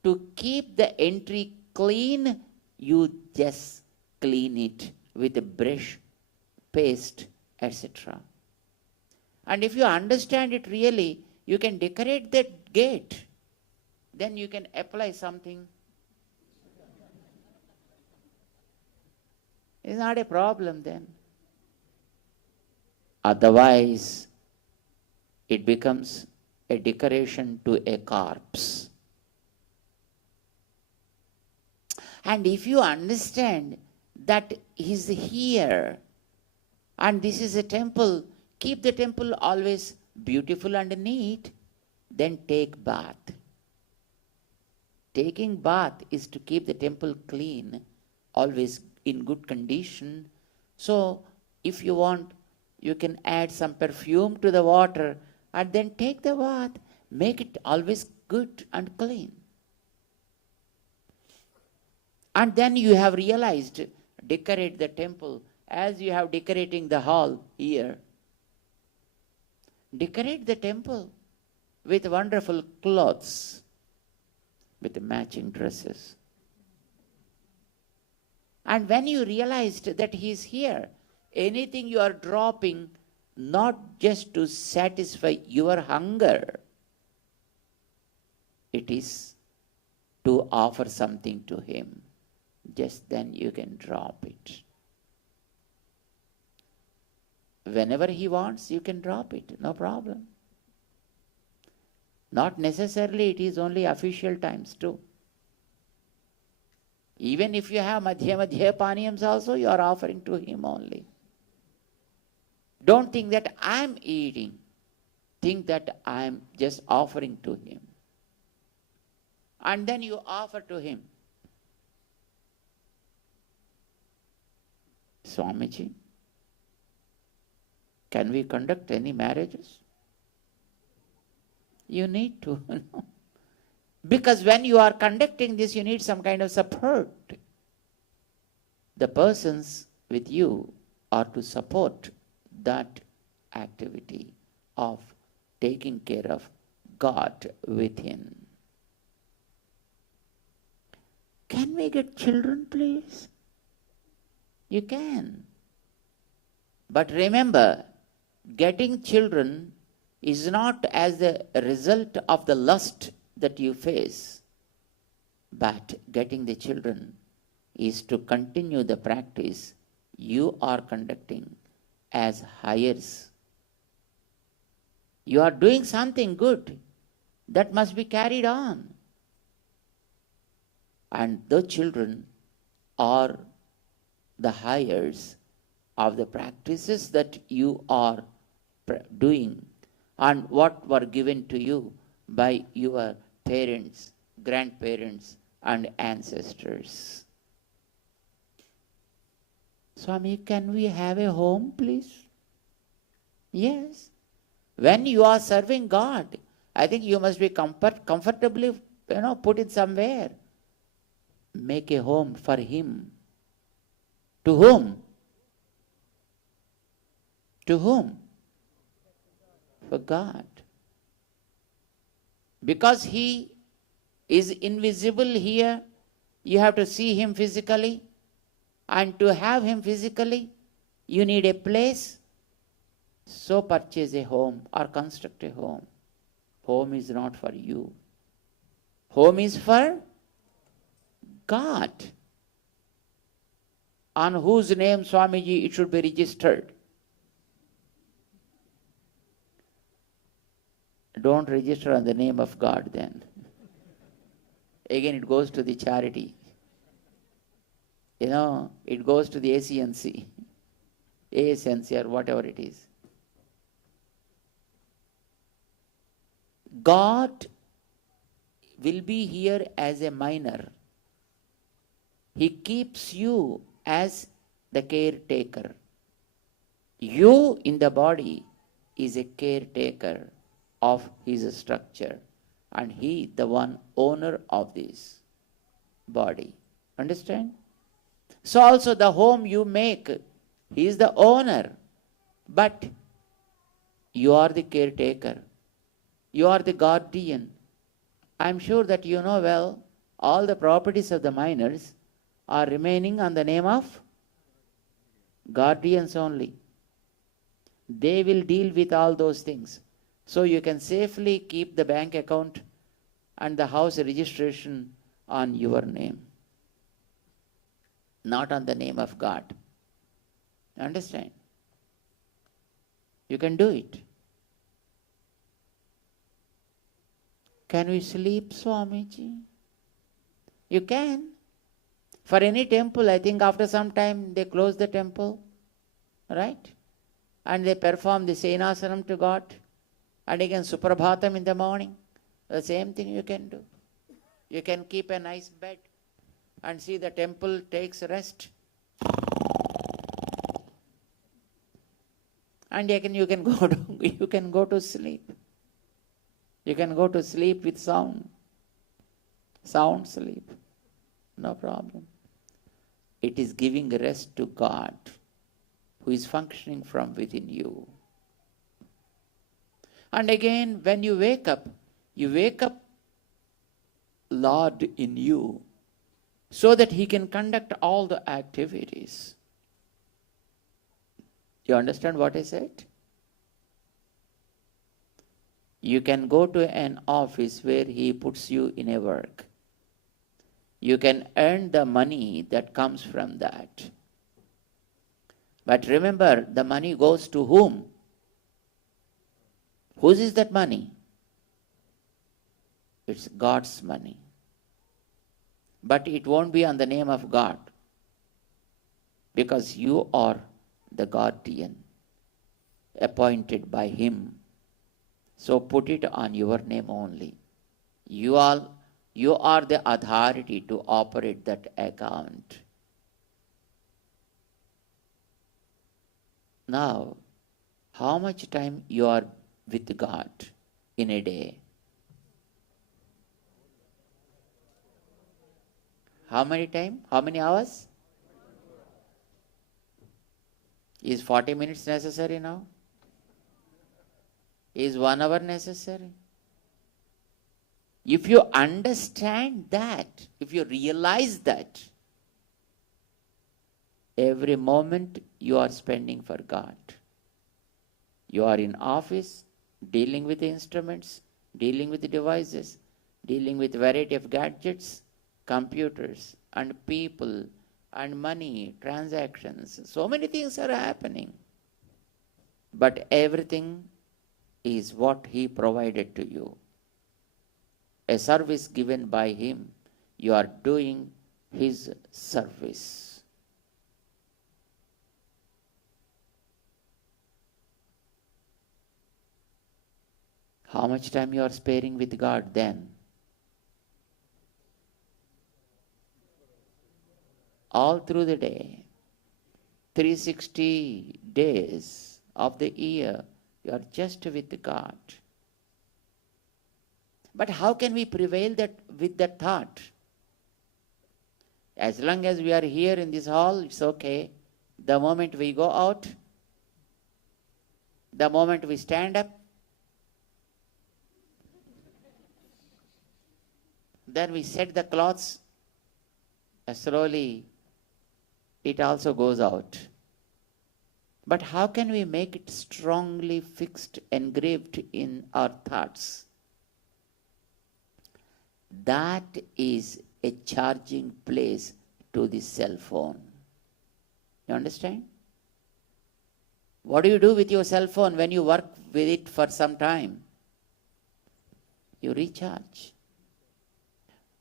To keep the entry clean, you just clean it with a brush, paste, etc. And if you understand it really, you can decorate that gate. Then you can apply something. It's not a problem then. Otherwise, it becomes a decoration to a corpse. And if you understand that He's here, and this is a temple, keep the temple always beautiful and neat, then take bath. Taking bath is to keep the temple clean, always in good condition. So, if you want, you can add some perfume to the water and then take the bath. Make it always good and clean. And then you have realized, decorate the temple as you have decorating the hall here. Decorate the temple with wonderful clothes, with matching dresses. And when you realized that he is here, anything you are dropping, not just to satisfy your hunger, it is to offer something to him. Just then you can drop it. Whenever he wants, you can drop it, no problem. Not necessarily it is only official times too. Even if you have madhya paniyams also, you are offering to him only. Don't think that I am eating. Think that I am just offering to him. And then you offer to him. Swamiji, can we conduct any marriages? You need to, because when you are conducting this, you need some kind of support. The persons with you are to support that activity of taking care of God within. Can we get children, please? You can. But remember, getting children is not as the result of the lust that you face, but getting the children is to continue the practice you are conducting as hires. You are doing something good that must be carried on. And the children are the hires of the practices that you are doing and what were given to you by your parents, grandparents, and ancestors. Swami, can we have a home, please? Yes. When you are serving God, I think you must be comfortably, put it somewhere. Make a home for Him. To whom? To whom? For God. Because He is invisible here, you have to see Him physically. And to have Him physically, you need a place. So purchase a home or construct a home. Home is not for you. Home is for God, on whose name, Swamiji, it should be registered. Don't register on the name of God then. Again, it goes to the charity. It goes to the ACNC, ASNC or whatever it is. God will be here as a minor. He keeps you as the caretaker. You in the body is a caretaker of His structure, and He the one owner of this body. Understand? So also the home you make, He is the owner, but you are the caretaker. You are the guardian. I am sure that you know well all the properties of the minors are remaining on the name of guardians only. They will deal with all those things. So you can safely keep the bank account and the house registration on your name, not on the name of God. Understand? You can do it. Can we sleep, Swamiji? You can. For any temple, I think after some time they close the temple, right? And they perform the Senasanam to God. And again Suprabhatam in the morning. The same thing you can do. You can keep a nice bed and see the temple takes rest. And again you can go to sleep. You can go to sleep with sound sleep. No problem. It is giving rest to God, who is functioning from within you. And again, when you wake up, Lord in you, so that he can conduct all the activities. You understand what I said? You can go to an office where he puts you in a work. You can earn the money that comes from that. But remember, the money goes to whom? Whose is that money? It's God's money. But it won't be on the name of God, because you are the guardian appointed by Him. So put it on your name only. You are the authority to operate that account. Now, how much time you are with God in a day? How many time? How many hours? Is 40 minutes necessary now? Is 1 hour necessary? If you understand that, if you realize that, every moment you are spending for God. You are in office, dealing with instruments, dealing with devices, dealing with variety of gadgets, computers and people and money, transactions. So many things are happening. But everything is what He provided to you. A service given by Him. You are doing His service. How much time you are sparing with God then? All through the day, 360 days of the year, you are just with God. But how can we prevail with that thought? As long as we are here in this hall, it's okay. The moment we go out, the moment we stand up, then we set the clothes, slowly it also goes out. But how can we make it strongly fixed, engraved in our thoughts? That is a charging place to the cell phone. You understand? What do you do with your cell phone when you work with it for some time? You recharge.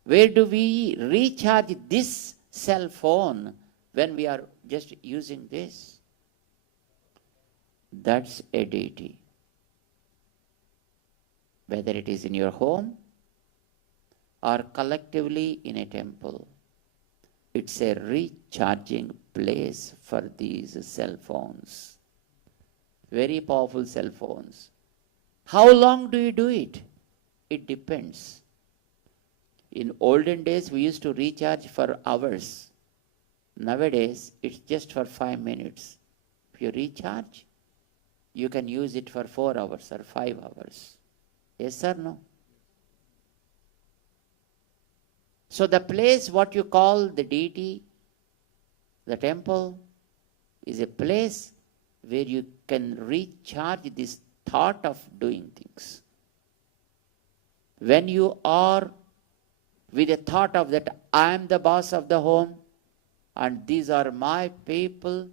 Where do we recharge this cell phone when we are just using this? That's a deity. Whether it is in your home or collectively in a temple, it's a recharging place for these cell phones. Very powerful cell phones. How long do you do it? It depends. In olden days, we used to recharge for hours. Nowadays, it's just for 5 minutes. If you recharge, you can use it for 4 hours or 5 hours. Yes or no? So the place, what you call the deity, the temple, is a place where you can recharge this thought of doing things. When you are with a thought of that, I am the boss of the home, and these are my people,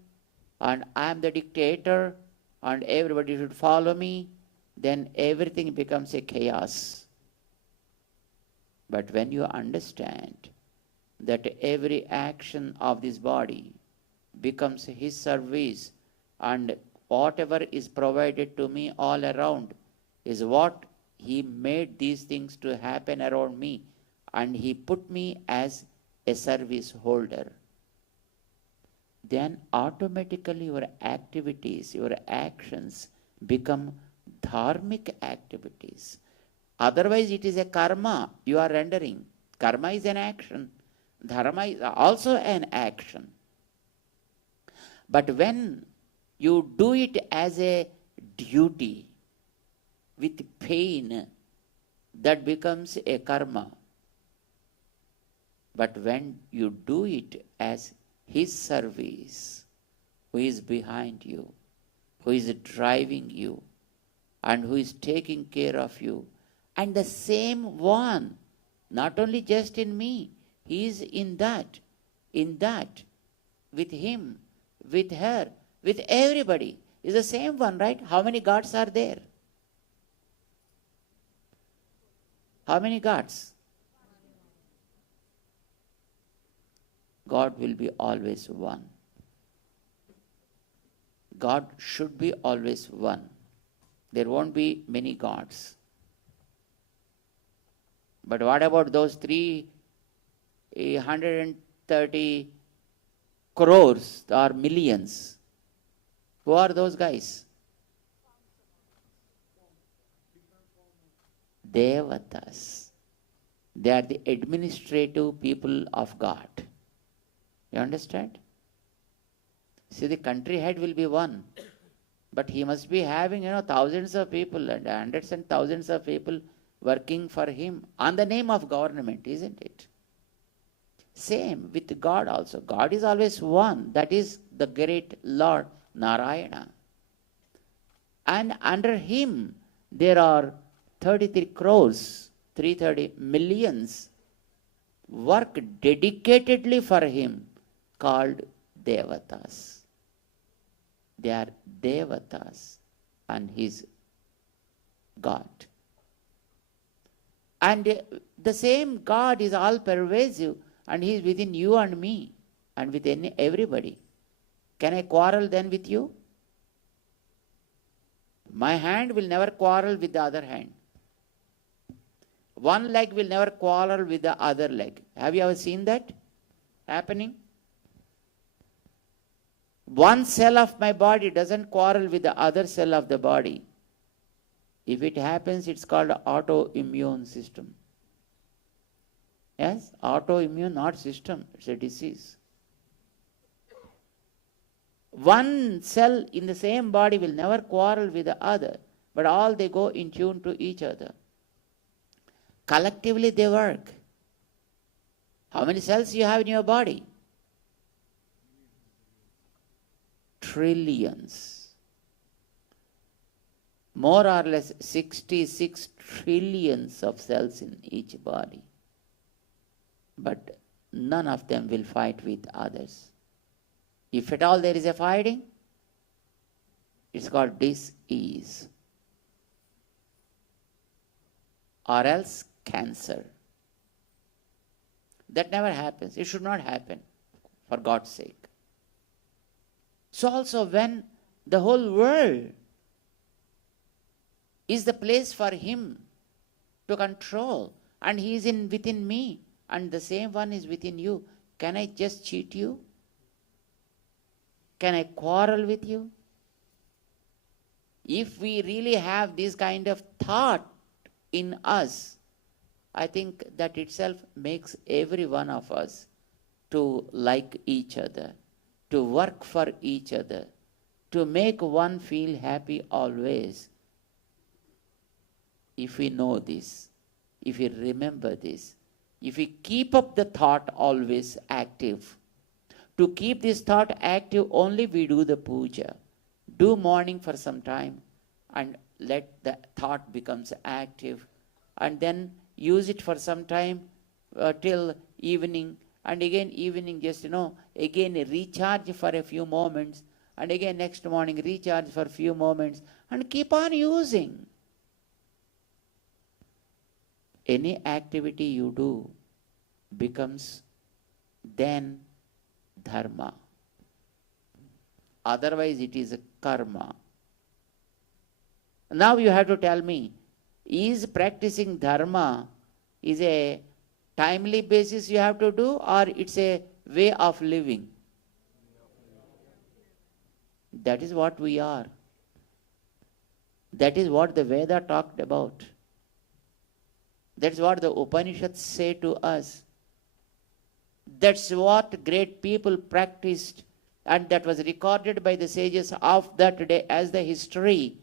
and I am the dictator, and everybody should follow me, then everything becomes a chaos. But when you understand that every action of this body becomes His service, and whatever is provided to me all around is what He made these things to happen around me, and He put me as a service holder, then automatically your activities, your actions become dharmic activities. Otherwise, it is a karma you are rendering. Karma is an action. Dharma is also an action. But when you do it as a duty with pain, that becomes a karma. But when you do it as His service, who is behind you, who is driving you, and who is taking care of you, and the same one, not only just in me, He is in that, with him, with her, with everybody, is the same one, right? How many gods are there? How many gods? God will be always one. God should be always one. There won't be many gods. But what about those 330 crores or millions? Who are those guys? Devatas. They are the administrative people of God. You understand? See, the country head will be one, but he must be having, thousands of people and hundreds and thousands of people working for him on the name of government, isn't it? Same with God also. God is always one. That is the great Lord Narayana. And under him there are 33 crores, 330 millions work dedicatedly for him, called Devatas. They are Devatas and his God. And the same God is all pervasive, and he is within you and me and within everybody. Can I quarrel then with you? My hand will never quarrel with the other hand. One leg will never quarrel with the other leg. Have you ever seen that happening? One cell of my body doesn't quarrel with the other cell of the body. If it happens, it's called autoimmune system. Yes, autoimmune, not system, it's a disease. One cell in the same body will never quarrel with the other, but all they go in tune to each other. Collectively they work. How many cells you have in your body? Trillions. More or less 66 trillions of cells in each body. But none of them will fight with others. If at all there is a fighting, it's called dis-ease. Or else cancer. That never happens. It should not happen, for God's sake. So also when the whole world is the place for him to control, and he is within me, and the same one is within you, can I just cheat you? Can I quarrel with you? If we really have this kind of thought in us, I think that itself makes every one of us to like each other, to work for each other, to make one feel happy always. If we know this, if we remember this, if we keep up the thought always active. To keep this thought active, only we do the puja. Do morning for some time and let the thought becomes active, and then use it for some time till evening, and again evening just again recharge for a few moments, and again next morning recharge for a few moments, and keep on using. Any activity you do becomes then dharma. Otherwise it is a karma. Now you have to tell me, is practicing dharma is a timely basis you have to do, or it's a way of living? That is what we are. That is what the Veda talked about. That's what the Upanishads say to us. That's what great people practiced, and that was recorded by the sages of that day as the history.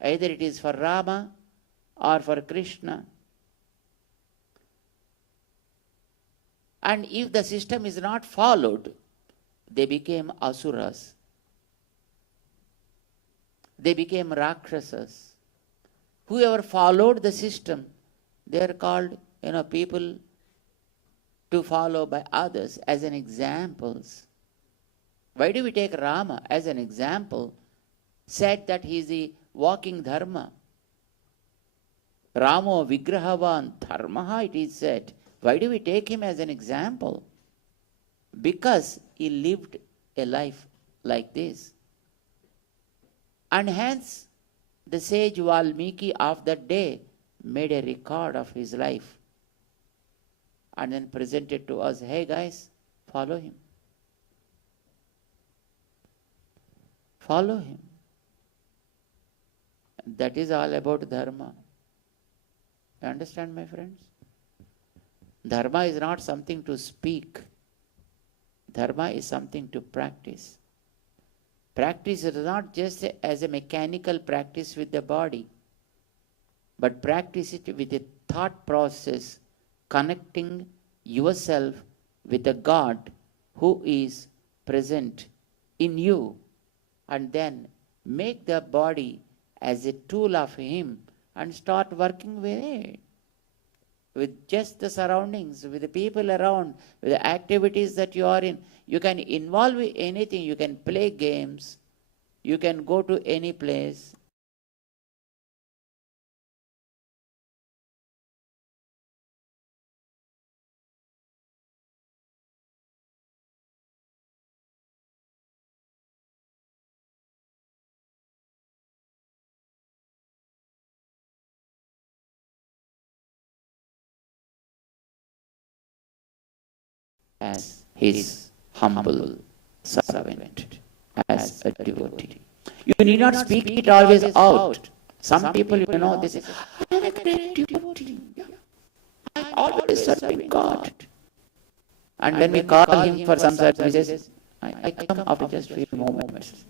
Either it is for Rama or for Krishna. And if the system is not followed, they became asuras. They became rakshasas. Whoever followed the system, they are called, people to follow by others as an examples. Why do we take Rama as an example? Said that he is the walking Dharma. Ramo Vigrahavan Dharmaha, it is said. Why do we take him as an example? Because he lived a life like this. And hence, the sage Valmiki of that day made a record of his life and then presented to us, hey guys, follow him. Follow him. That is all about Dharma. You understand, my friends? Dharma is not something to speak. Dharma is something to practice. Practice is not just as a mechanical practice with the body, but practice it with a thought process, connecting yourself with the God who is present in you, and then make the body as a tool of Him and start working with it. With just the surroundings, with the people around, with the activities that you are in. You can involve in anything. You can play games. You can go to any place. As his humble servant, as a devotee. You need not speak it always out. Some people, they say, I am a great devotee. I am always serving God. And when we call him for some services, I come after just a few moments.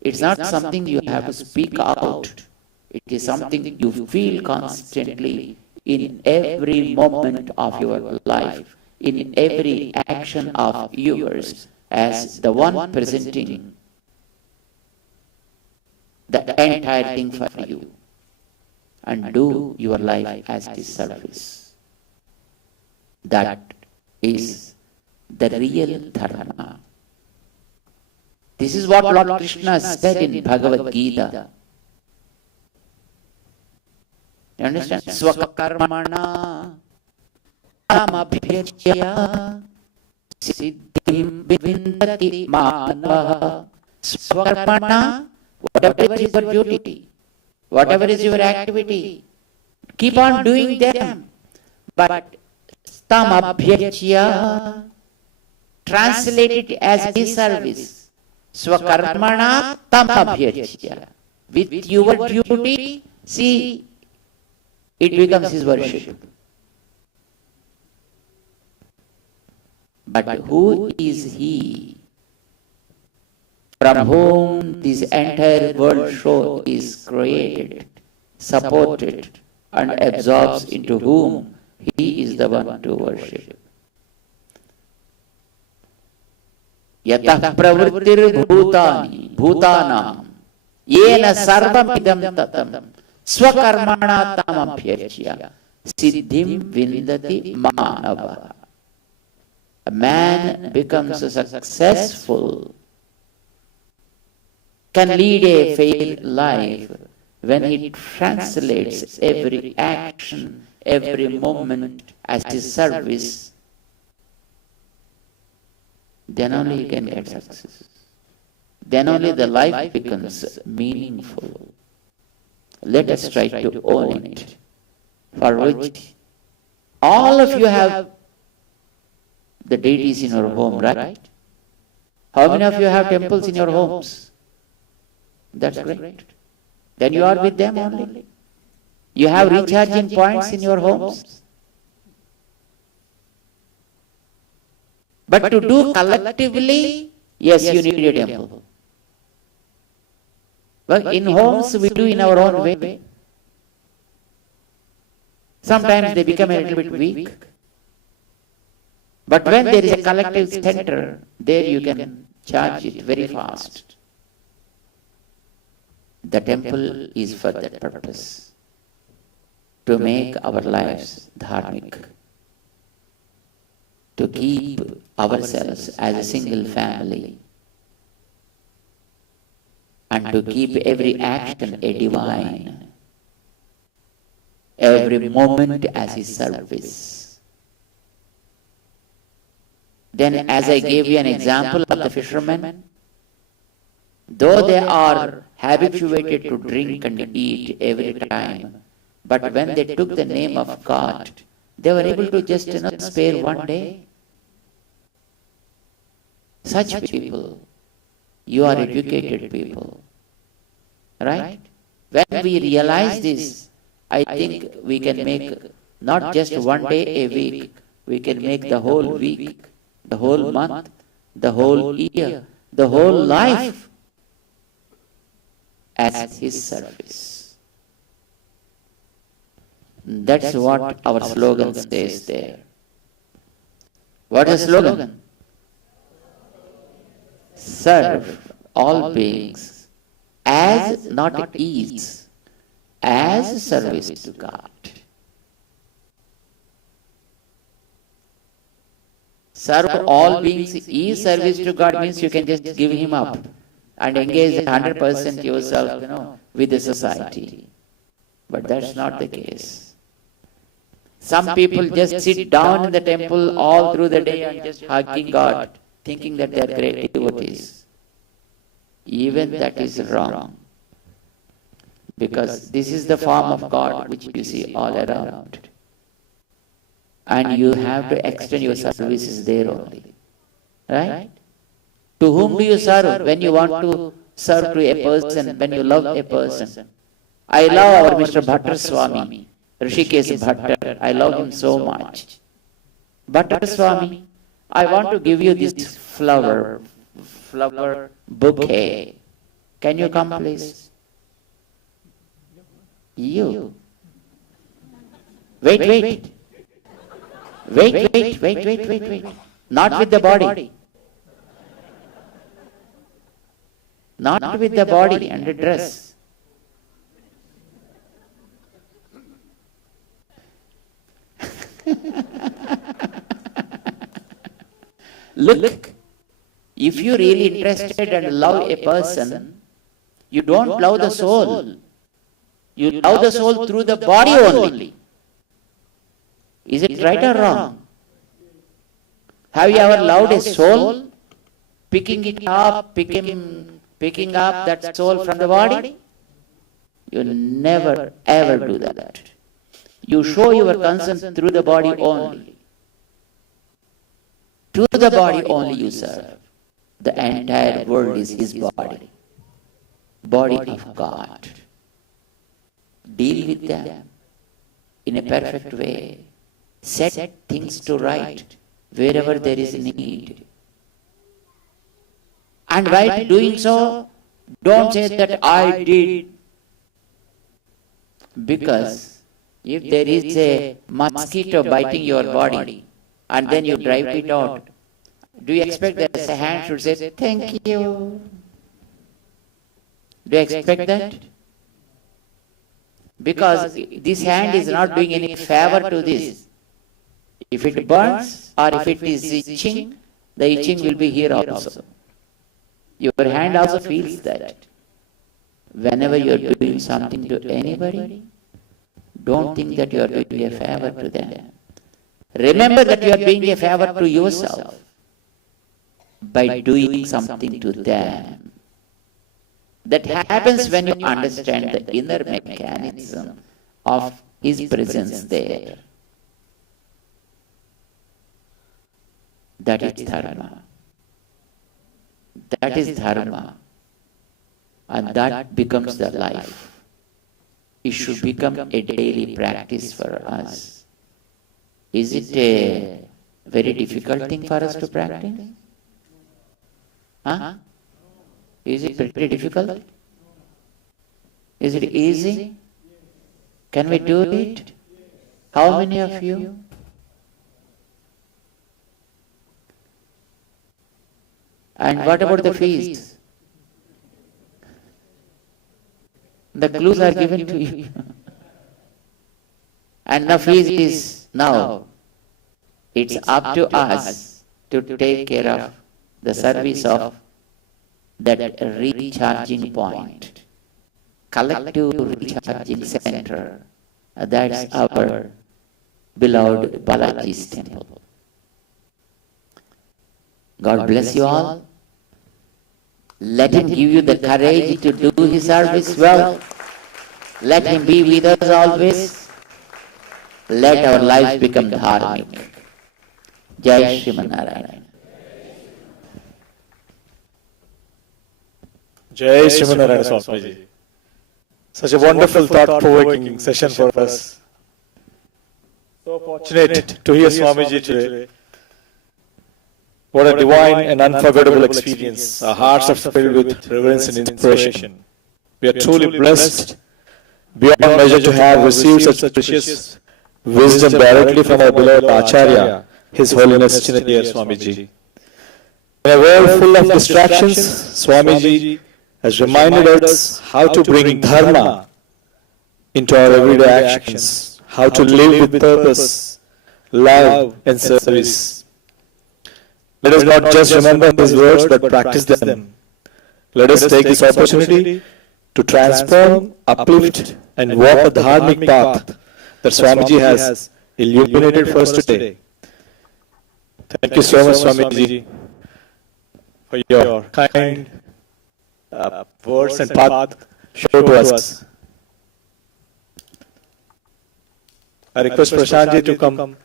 It's not something you have to speak out. It is something you feel constantly in every moment of your life, in every action of yours, as the one presenting the entire thing for you, and do your life as his service. That is the real Dharma. This is what Lord Krishna said in Bhagavad Gita. You understand? Swakarmana amabhyajya siddhim vindati manavaha. Swakarmana, whatever is your duty, whatever is your activity, keep on doing them. But tamabhyajya, translate it as his service. Swakarmana tamabhyajya. With your duty, see, it becomes his worship. But who is he from whom this entire world show is created, supported, and absorbs, into whom he is the one to worship? Yatah pravrittir bhutani bhutanam yena sarvam idam tatam swakarmana tamabhyajya siddhim vindati manava. A man becomes successful, can lead a faith life when he translates every action, every moment as his service. Then only he can get success. Then only the life becomes meaningful. Let us try to own it, for which all of you have the deities in your home, right? How many of you have temples in your homes? That's great. Then you are with them only. You have recharging points in your homes. But to do collectively, yes, you need a temple. Well, in homes we do in our own way. Sometimes they become a little bit weak. But when there is a collective center, there you can charge it very fast. The temple is for that purpose, to make our lives dharmic, to keep ourselves as a single family, and to keep every action a divine, every moment as his service. Then, as I gave you an example of the fishermen, though they are habituated to drink and eat every time, but when they took the name of God, they were able to just spare one day. Such people, you are educated people, right? When we realize this, I think we can make not just one day a week, we can make the whole week, the whole month, the whole year, the whole life as his service. That's what our slogan says there. What is the slogan? Serve all beings as, not ease, as service to God. Serve all beings is service to God means you can just give him up and engage 100% yourself, with the society. But that's not the case. Some people just sit down in the temple all through the day and just hugging God, thinking that they are great devotees. Even that is wrong. Because this is the form of God which you see all around. And you have to extend your services there only. Right? To whom do you serve when you want to serve to a person, when you love a person? I love our Mr. Bhattar Swami, Rishikesh Bhattar. I love him so much. Bhattar Swami, I want to give you this flower bouquet. Can you come, please? You. Wait. Not with the body. Not with the body and the dress. Look, if you're really interested and love a person, you don't love the soul. You love the soul through the body only. Is it right or wrong? Have you ever loved a soul? Picking it up, picking up that soul from the body? You never ever do that. You show your concern through the body only. To the body only you serve. The entire world is his body. Body of God. Deal with them in a perfect way. Set things to right wherever there is a need. And while doing so, don't say that I did. Because if there is a mosquito biting your body and then you drive it out, do you expect that the hand should say, thank you? Do you expect that? Because this hand is not doing any favor to this. If it burns or if it is itching, the itching will be here also. Your hand also feels that. Whenever you are doing something to anybody, don't think that you are doing a favor to them. Remember that you are doing a favor to yourself by doing something to them. That happens when you understand the inner mechanism of his presence there. That is Dharma. That is Dharma. And that becomes the life. It should become a daily practice for us. Is it a very difficult thing for us to practice? Huh? Is it pretty difficult? Is it easy? Can we do it? How many of you? And what about the feast? The clues are given to you. And the feast is now. It's up to us to take care of the service of that recharging point, collective recharging center. That's our beloved Balaji's temple. God bless you all. Let him give you the courage to do his service well. Let him be with us always. Let our lives become dharmic. Jai Sriman Narayana. Jai Sriman Narayana Swamiji. Such a wonderful, thought-provoking session for us. So fortunate to hear Swamiji today. What a divine and unforgettable experience. Our hearts are filled with reverence and inspiration. We are truly blessed beyond measure to have received such precious wisdom directly from our beloved Acharya, His Holiness Chinna Swamiji. In a world full of distractions, Swamiji has reminded us how to bring Dharma into our everyday actions, how to live with purpose, love and service. Let us not just remember his words but practice them. Let us take this opportunity to transform, uplift and walk a dharmic path that Swamiji has illuminated for us today. Thank you so much, Swamiji, for your kind words and path shown to us. I request Prashantji to come.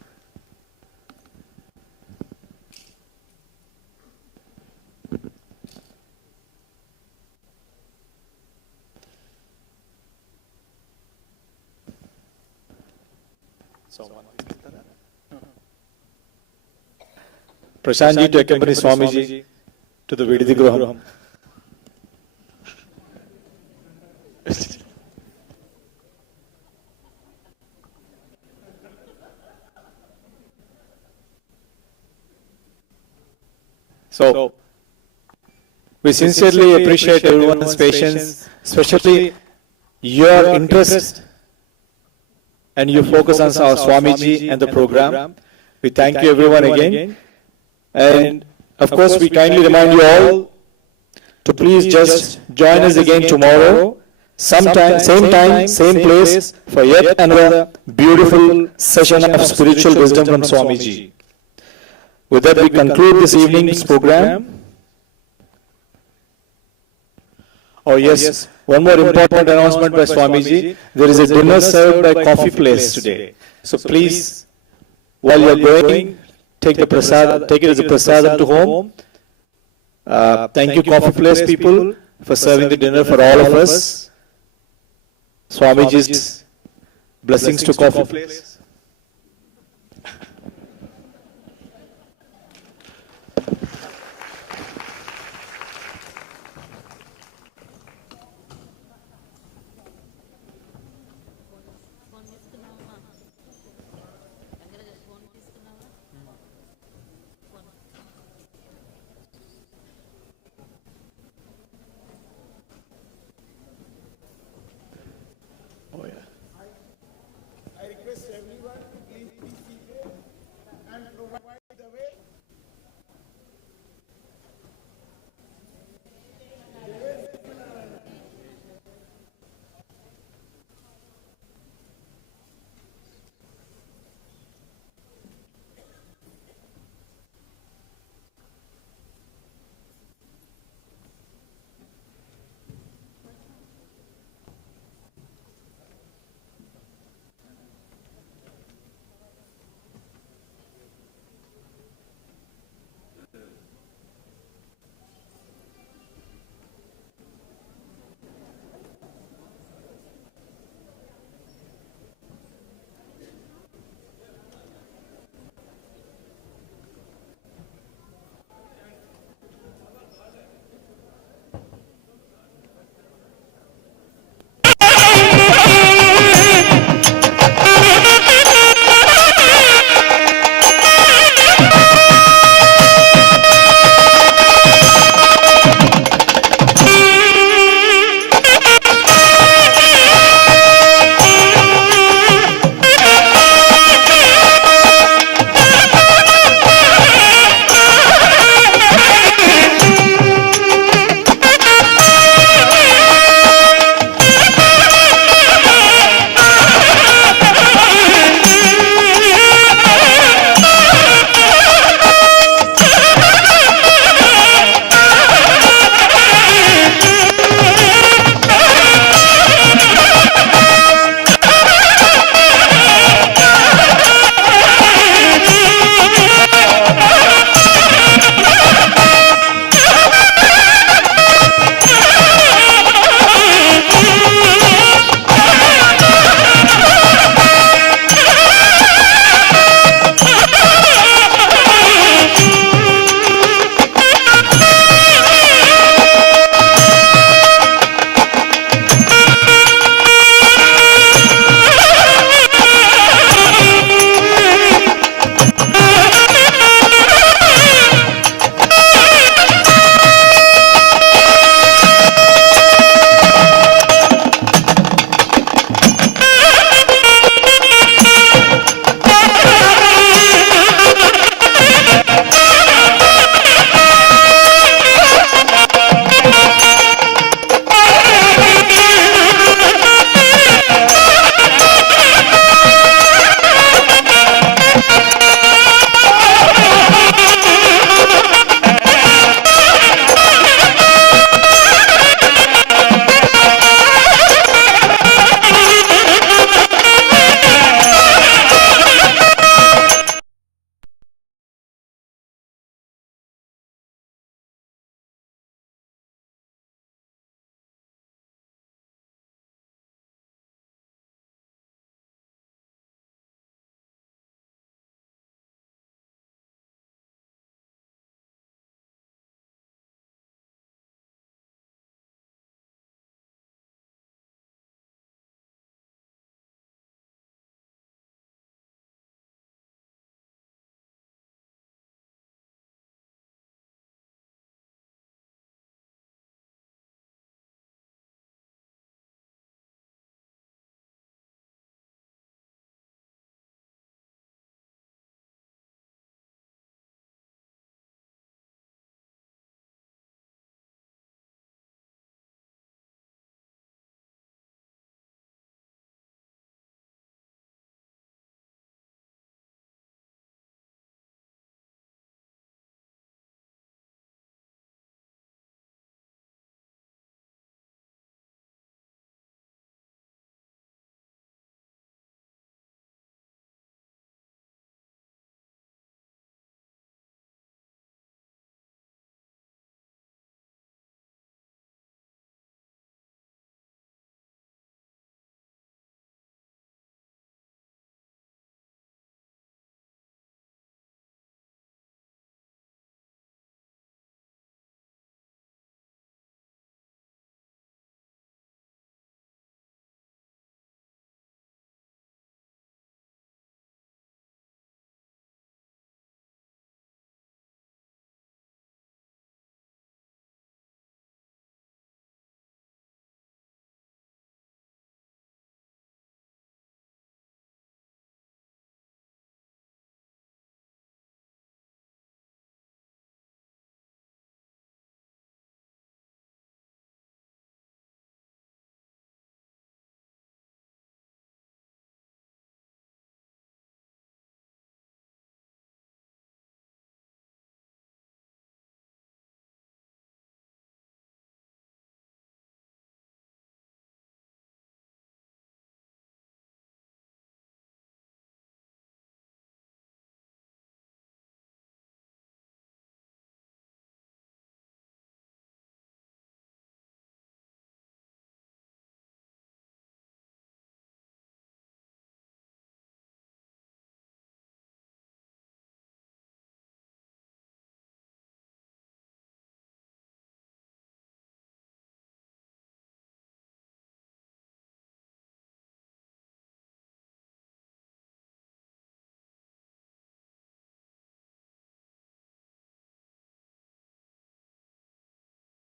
Prashantji to accompany Swamiji to the Vidhi Graham. So, we sincerely appreciate everyone's patience, especially your interest and your focus on our Swamiji and the program. We thank you everyone again. And of course, we kindly remind you all to please just join us again tomorrow, same time, same place, for yet another beautiful session of spiritual wisdom from Swamiji. With that, we conclude this evening's program. Oh yes, one more important announcement by Swamiji. There is a dinner served by Coffee Place today. So please, while you are going, take it as a prasadam to home. Thank you, Coffee Place people, for serving the dinner for all of us. Swamiji's blessings to Coffee Place.